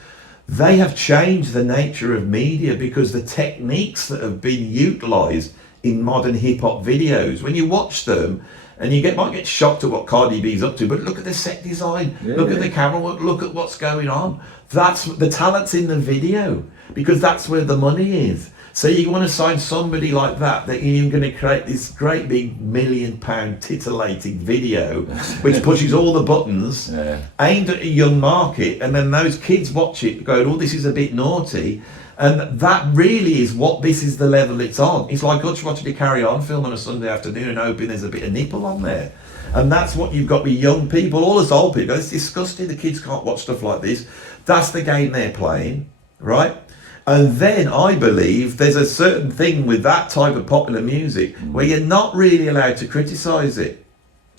they have changed the nature of media because the techniques that have been utilised in modern hip hop videos, when you watch them, and you might get shocked at what Cardi B's up to, but look at the set design, look at the camera work, look at what's going on. That's the talent's in the video, because that's where the money is. So you want to sign somebody like that you're going to create this great big £1 million titillating video, which pushes all the buttons, aimed at a young market, and then those kids watch it going, oh, this is a bit naughty. And that really is this is the level it's on. It's like us watching a Carry On film on a Sunday afternoon and hoping there's a bit of nipple on there. And that's what you've got with young people, all us old people. It's disgusting, the kids can't watch stuff like this. That's the game they're playing, right? And then I believe there's a certain thing with that type of popular music where you're not really allowed to criticise it.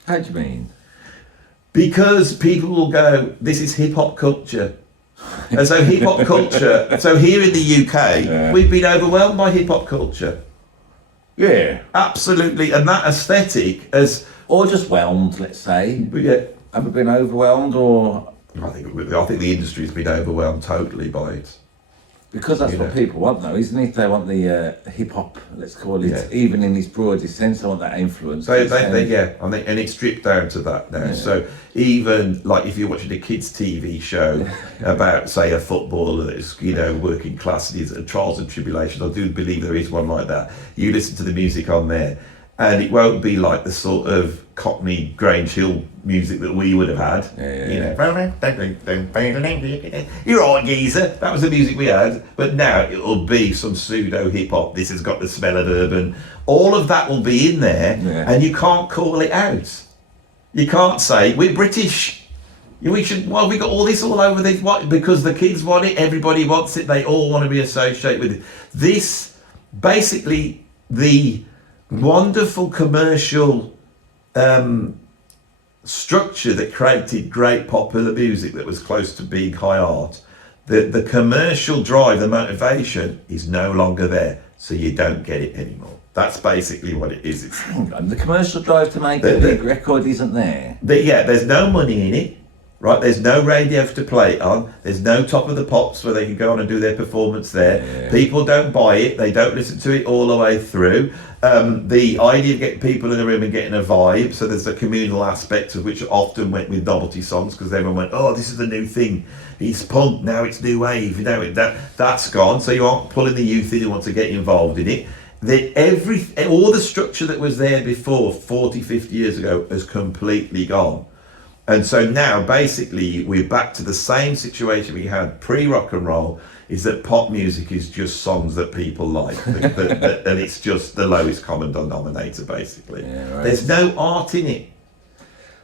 How do you mean? Because people will go, this is hip hop culture. And so hip hop culture, so here in the UK, we've been overwhelmed by hip hop culture. Yeah. Absolutely. And that aesthetic or just whelmed, let's say. Yeah. Have we been overwhelmed, or? I think the industry's been overwhelmed totally by it. Because that's what people want, though, isn't it? They want the hip hop, let's call it, even in its broadest sense. They want that influence. And it's stripped down to that now. Yeah. So even like if you're watching a kids' TV show about, say, a footballer that's working class and his trials and tribulations, I do believe there is one like that. You listen to the music on there, and it won't be like the sort of Cockney Grange Hill music that we would have had. You're all geezer. That was the music we had. But now it'll be some pseudo hip hop. This has got the smell of urban. All of that will be in there, and you can't call it out. You can't say we're British. We should. Well, we got all this all over this. What? Because the kids want it. Everybody wants it. They all want to be associated with it. This basically the wonderful commercial structure that created great popular music that was close to being high art. The commercial drive, the motivation is no longer there, so you don't get it anymore. That's basically what it is. Hang on, the commercial drive to make a big record isn't there? There's no money in it, right? There's no radio to play it on. There's no Top of the Pops where they can go on and do their performance there. Yeah. People don't buy it. They don't listen to it all the way through. The idea of getting people in the room and getting a vibe, so there's a communal aspect of which often went with novelty songs because everyone went, oh, this is the new thing. It's punk, now it's new wave. That's gone. So you aren't pulling the youth in who want to get involved in it. All the structure that was there before 40, 50 years ago has completely gone. And so now basically we're back to the same situation we had pre-rock and roll, is that pop music is just songs that people like. And it's just the lowest common denominator basically. Yeah, right. There's no art in it.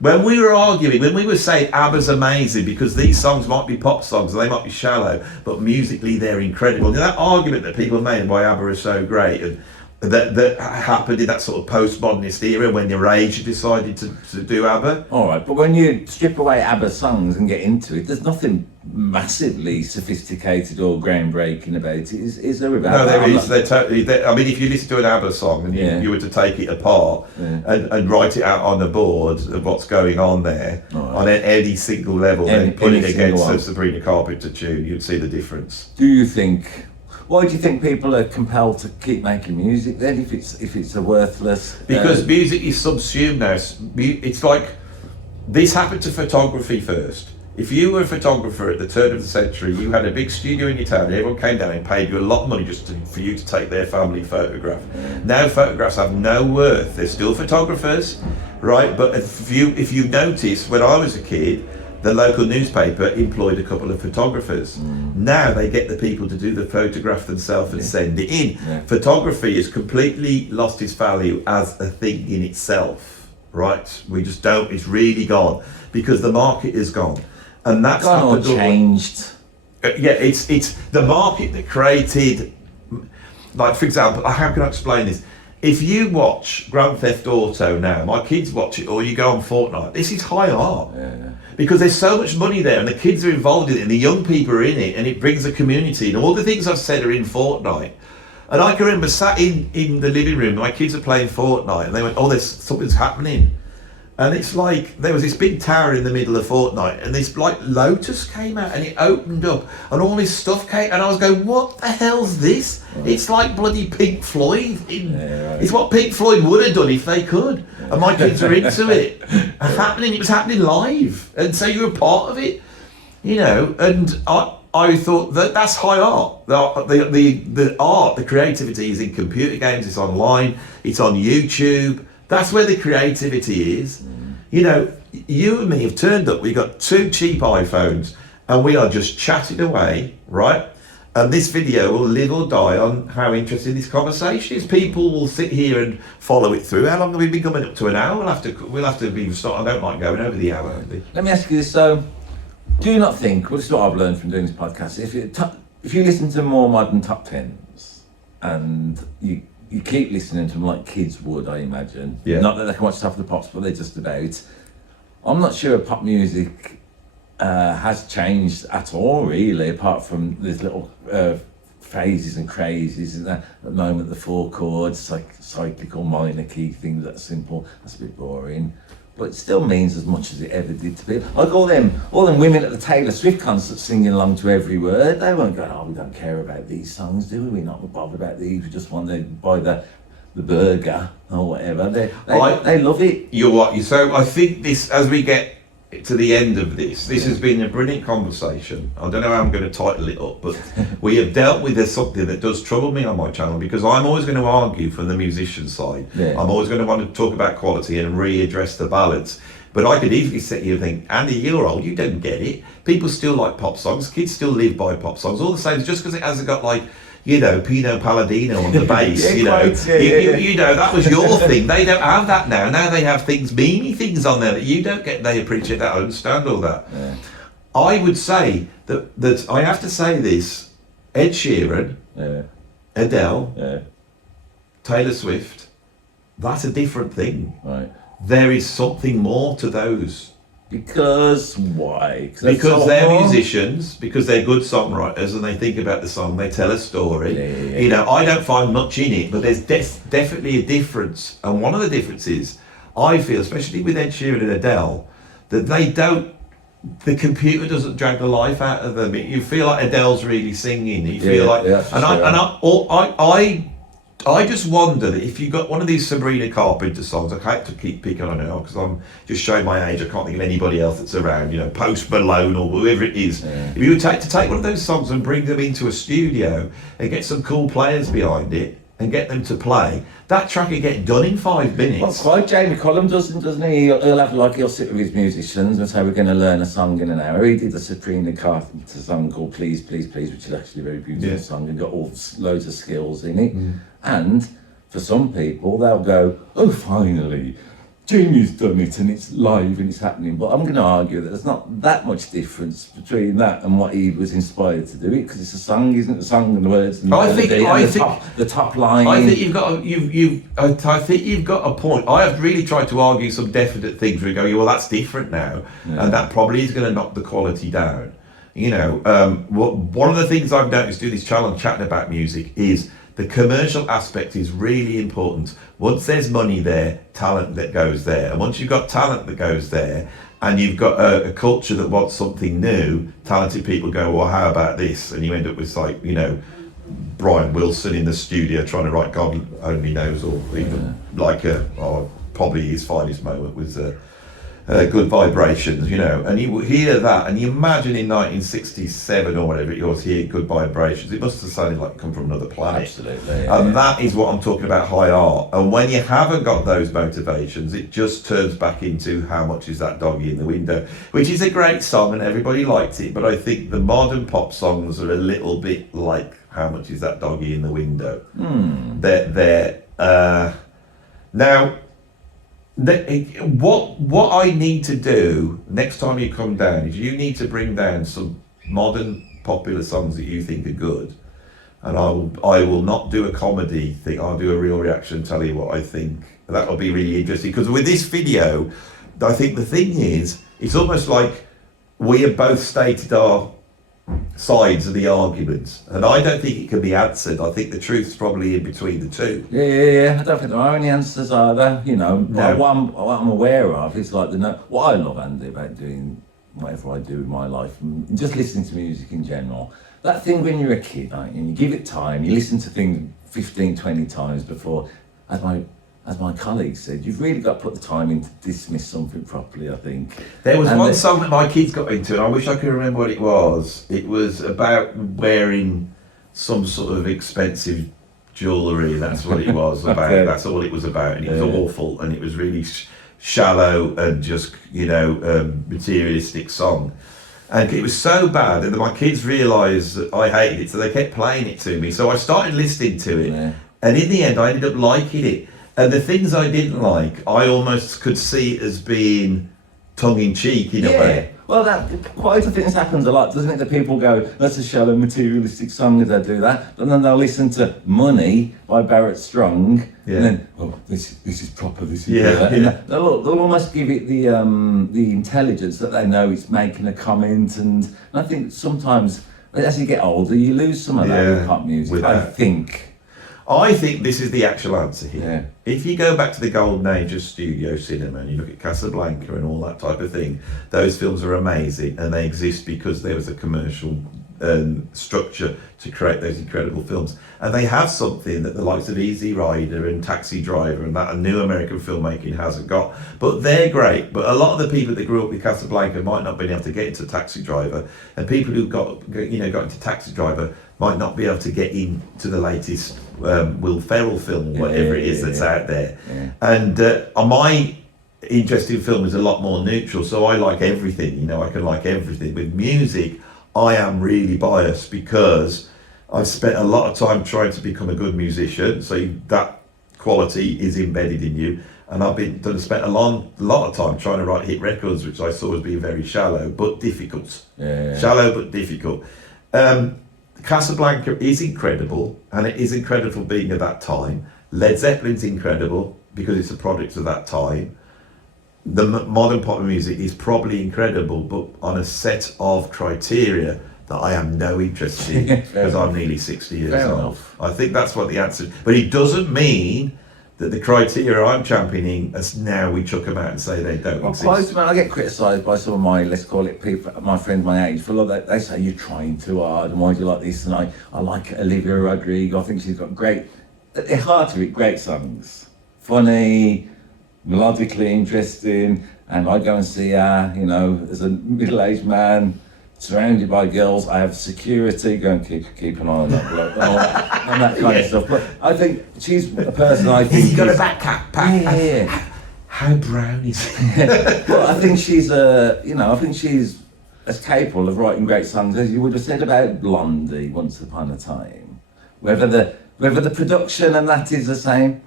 When we were arguing, when we were saying ABBA's amazing because these songs might be pop songs and they might be shallow, but musically they're incredible. That argument that people made why ABBA is so great, and that happened in that sort of postmodernist era when Rage decided to do ABBA. All right, but when you strip away ABBA songs and get into it, there's nothing massively sophisticated or groundbreaking about it. Is there? About No, there that? is. They're totally. I mean, if you listen to an ABBA song and you were to take it apart and write it out on the board of what's going on there on any single level, and put it against a Sabrina Carpenter tune, you'd see the difference. Do you think? Why do you think people are compelled to keep making music then? If it's a worthless because music is subsumed now. It's like this happened to photography first. If you were a photographer at the turn of the century, you had a big studio in your town, and everyone came down and paid you a lot of money for you to take their family photograph. Now photographs have no worth. They're still photographers, right? But if you notice, when I was a kid, the local newspaper employed a couple of photographers. Now they get the people to do the photograph themselves and send it in. Photography has completely lost its value as a thing in itself, right? We just don't, it's really gone because the market is gone. And that's happened. Changed. It's the market that created, like for example, how can I explain this? If you watch Grand Theft Auto now, my kids watch it, or you go on Fortnite, this is high art. Because there's so much money there and the kids are involved in it and the young people are in it and it brings a community and all the things I've said are in Fortnite. And I can remember sat in the living room, my kids are playing Fortnite and they went, oh, something's happening. And it's like, there was this big tower in the middle of Fortnite and this like Lotus came out and it opened up and all this stuff came and I was going, what the hell's this? It's like bloody Pink Floyd. It's what Pink Floyd would have done if they could. And my kids are into it. It was happening live. And so you were part of it, you know, and I thought that's high art. The art, the creativity is in computer games, it's online, it's on YouTube. That's where the creativity is. You know, you and me have turned up, we've got 2 cheap iPhones and we are just chatting away, right? And this video will live or die on how interesting this conversation is. People will sit here and follow it through. How long have we been coming up to an hour? We'll have to be starting. I don't like going over the hour. Let me ask you this. So, do you not think? Well, this is what I've learned from doing this podcast. If you listen to more modern top tens, and you keep listening to them like kids would, I imagine. Not that they can watch Top of the Pops, but they're just about. I'm not sure pop music has changed at all, really, apart from these little phases and crazes. And at the moment, the 4 chords, like cyclical minor key things, that's simple. That's a bit boring, but it still means as much as it ever did to people. Like all them women at the Taylor Swift concert singing along to every word. They weren't going, oh, we don't care about these songs, do we? We're not bothered about these. We just want to buy the burger or whatever. They love it. You're what? So I think this, as we get to the end of this has been a brilliant conversation. I don't know how I'm going to title it up, but we have dealt with something that does trouble me on my channel because I'm always going to argue from the musician side. I'm always going to want to talk about quality and readdress the balance. But I could easily sit here and think, Andy, you're old, you don't get it. People still like pop songs, kids still live by pop songs. All the same, just because it hasn't got like, you know, Pino Palladino on the bass, you know, you know, that was your thing. They don't have that now. Now they have things, meany things on there that you don't get. They appreciate that. I understand all that. I would say that I have to say this: Ed Sheeran, Adele, Taylor Swift. That's a different thing. Right. There is something more to those. Because why? Because they're musicians, because they're good songwriters and they think about the song, they tell a story. You know, I don't find much in it, but there's definitely a difference. And one of the differences, I feel, especially with Ed Sheeran and Adele, that the computer doesn't drag the life out of them. You feel like Adele's really singing. You feel I just wonder that if you got one of these Sabrina Carpenter songs, I hate to keep picking on her because I'm just showing my age, I can't think of anybody else that's around, you know, Post Malone or whoever it is. If you would take one of those songs and bring them into a studio and get some cool players behind it and get them to play, that track would get done in 5 minutes. Well, quite Jamie Cullum doesn't he? He'll sit with his musicians and say, we're going to learn a song in an hour. He did the Sabrina Carpenter song called Please, Please, Please, which is actually a very beautiful song and got loads of skills in it. And for some people, they'll go, oh, finally, Jamie's done it and it's live and it's happening, but I'm going to argue that there's not that much difference between that and what he was inspired to do it, because it's a song, isn't it? The song and the words and the top line. I think I think you've got a point. I have really tried to argue some definite things where you go, well, that's different now, and that probably is going to knock the quality down. You know, one of the things I've noticed doing this channel and chatting about music is the commercial aspect is really important. Once there's money there, talent that goes there. And once you've got talent that goes there, and you've got a culture that wants something new, talented people go, well, how about this? And you end up with, like, you know, Brian Wilson in the studio trying to write God Only Knows, or even probably his finest moment was Good Vibrations, you know, and you will hear that, and you imagine in 1967 or whatever it was, hear Good Vibrations, it must have sounded like come from another planet. Absolutely. And that is what I'm talking about, high art. And when you haven't got those motivations, it just turns back into How Much Is That Doggy in the Window, which is a great song and everybody liked it, but I think the modern pop songs are a little bit like How Much Is That Doggy in the Window. Now, what I need to do next time you come down is you need to bring down some modern popular songs that you think are good, and I will not do a comedy thing. I'll do a real reaction, tell you what I think. That will be really interesting, because with this video, I think the thing is, it's almost like we have both stated our sides of the arguments, and I don't think it can be answered. I think the truth's probably in between the two. Yeah. I don't think there are any answers either. You know, No. like what I'm aware of is like what I love, Andy, about doing whatever I do in my life and just listening to music in general. That thing when you're a kid, right, and you give it time, you listen to things 15, 20 times before, as my colleague said, you've really got to put the time in to dismiss something properly, I think. There was one song that my kids got into, and I wish I could remember what it was. It was about wearing some sort of expensive jewellery, and that's what it was about. Okay. That's all it was about, and it was awful, and it was really shallow and just, you know, materialistic song. And it was so bad, and my kids realised that I hated it, so they kept playing it to me. So I started listening to it, and in the end I ended up liking it. And the things I didn't like, I almost could see as being tongue-in-cheek in a way. Well, that quite a thing happens a lot, doesn't it? That people go, that's a shallow materialistic song, if they do that. And then they'll listen to Money by Barrett Strong, and then, oh, this is proper, this is better. Yeah. They'll almost give it the intelligence that they know it's making a comment. And I think sometimes, as you get older, you lose some of that with pop music, I think. I think this is the actual answer here. Yeah. If you go back to the golden age of studio cinema and you look at Casablanca and all that type of thing, those films are amazing, and they exist because there was a commercial structure to create those incredible films. And they have something that the likes of Easy Rider and Taxi Driver and that new American filmmaking hasn't got. But they're great. But a lot of the people that grew up with Casablanca might not have been able to get into Taxi Driver, and people who got into Taxi Driver might not be able to get into the latest Will Ferrell film, whatever it is that's out there. And my interest in film is a lot more neutral, so I like everything. You know, I can like everything. With music, I am really biased because I've spent a lot of time trying to become a good musician, so that quality is embedded in you. And I've spent a lot of time trying to write hit records, which I saw as being very shallow but difficult. Shallow but difficult. Casablanca is incredible, and it is incredible being at that time. Led Zeppelin's incredible because it's a product of that time. The modern pop music is probably incredible, but on a set of criteria that I have no interest in because I'm nearly 60 years old. I think that's what the answer is. But it doesn't mean that the criteria I'm championing, as now we chuck them out and say they don't exist. I get criticised by some of my, let's call it people, my friends my age, for a lot of that. They say you're trying too hard, and why do you like this? And I like Olivia Rodrigo. I think she's got they're hard to read, great songs, funny, melodically interesting, and I go and see her, you know, as a middle-aged man, surrounded by girls. I have security, go and keep an eye on that bloke, and that kind of stuff. But I think she's a person I think... He's got a backpack. Yeah. How brown is he? Well, I think she's I think she's as capable of writing great songs as you would have said about Blondie once upon a time. Whether the production and that is the same.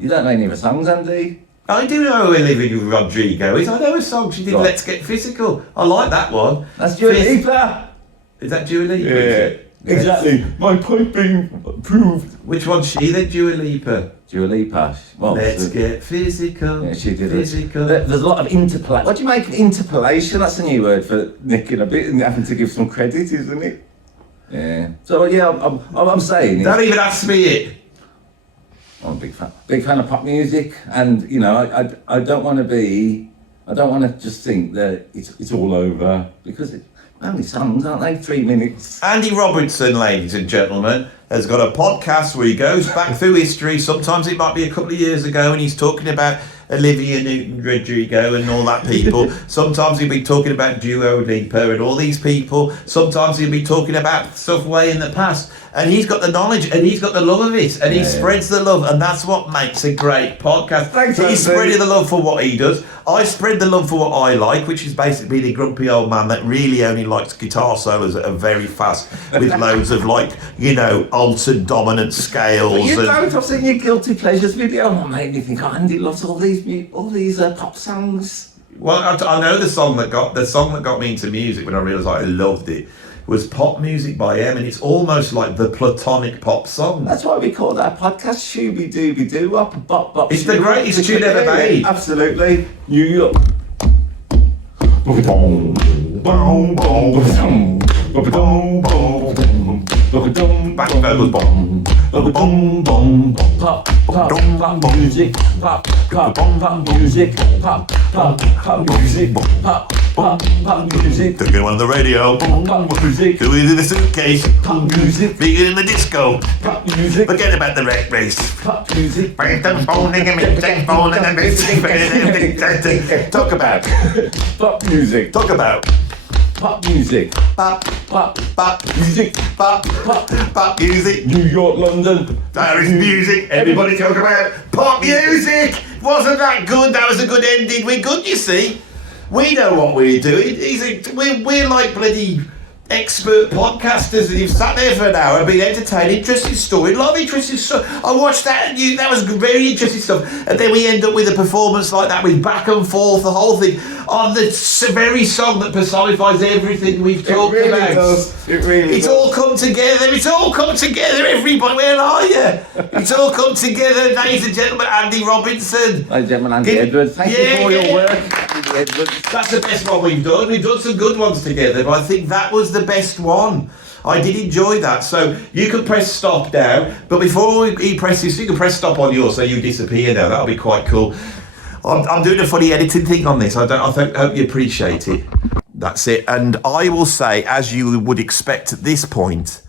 You don't know any of her songs, Andy? I do know Olivia Rodrigo is. I know a song she did, Right. Let's Get Physical. I like that one. That's Dua Lipa. Is that Dua Lipa? Yeah, exactly. My point being proved. Which one's she then, Dua Lipa? Dua Lipa. Well, Let's get physical. Yeah, she did physical. it. There's a lot of interplay. What do you make of interpolation? That's a new word for nicking a bit and having to give some credit, isn't it? Yeah. So yeah, I'm saying. Don't even ask me it. I'm a big fan of pop music, and you know, I don't want to be. I don't want to just think that it's all over because it's only songs, aren't they? 3 minutes. Andy Robertson, ladies and gentlemen, has got a podcast where he goes back through history. Sometimes it might be a couple of years ago, and he's talking about Olivia Newton-Rodrigo and all that people. Sometimes he'll be talking about Dua Lipa and all these people. Sometimes he'll be talking about stuff way in the past. And he's got the knowledge and he's got the love of it, and he spreads the love, and that's what makes a great podcast. Thanks, He's Andy. spreading the love for what he does. I spread the love for what I like, which is basically the grumpy old man that really only likes guitar solos that are very fast with loads of, like, you know, altered dominant scales. But you and don't. I've seen your guilty pleasures video. What made me think, oh, Andy loves all these pop songs. Well, I know the song that got me into music when I realised I loved it was Pop Music by M, and it's almost like the platonic pop song. That's why we called our podcast Shooby Dooby Doo Wop Bop Bop. It's the greatest tune ever made. Absolutely. New York. Back vocals, bomb. Pop music, pop music, pop music, pop music, Took it on the radio. pop music, Threw it in the suitcase. pop music, Beat it in the disco. pop music, Forget about the rat race. pop music. Talk about. Pop music, Talk about. pop music, Pop, pop music, pop, pop music. New York, London. There is music. Everybody talk about pop music. Wasn't that good? That was a good ending. We're good, you see. We know what we're doing. We're like bloody expert podcasters, and you've sat there for an hour and been entertained, interesting story, a lot of interesting stuff. I watched that, and that was very interesting stuff. And then we end up with a performance like that with back and forth, the whole thing, on the very song that personifies everything we've talked It really about. does. It really It's does. all come together. It's all come together, everybody. Where are you? It's all come together, ladies and gentlemen. Andy Robinson. Ladies and gentlemen, Andy Give- Edwards. Thank you Yeah, for yeah. your work, Andy Edwards. That's the best one we've done. We've done some good ones together, but I think that was the best one. I did enjoy that. So you can press stop now, but before he presses, you can press stop on yours so you disappear now. That'll be quite cool. I'm doing a funny editing thing on this. I hope you appreciate it. That's it. And I will say, as you would expect at this point,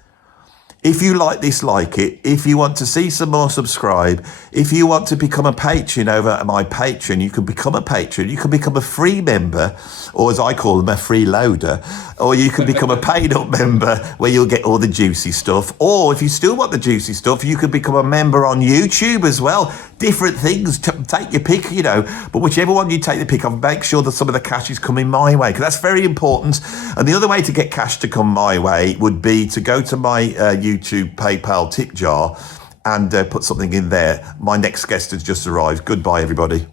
if you like this, like it. If you want to see some more, subscribe. If you want to become a patron over at my Patreon, you can become a patron. You can become a free member, or as I call them, a freeloader. Or you can become a paid up member where you'll get all the juicy stuff. Or if you still want the juicy stuff, you can become a member on YouTube as well. Different things, take your pick, you know. But whichever one you take the pick of, make sure that some of the cash is coming my way, because that's very important. And the other way to get cash to come my way would be to go to my YouTube PayPal tip jar and put something in there. My next guest has just arrived. Goodbye, everybody.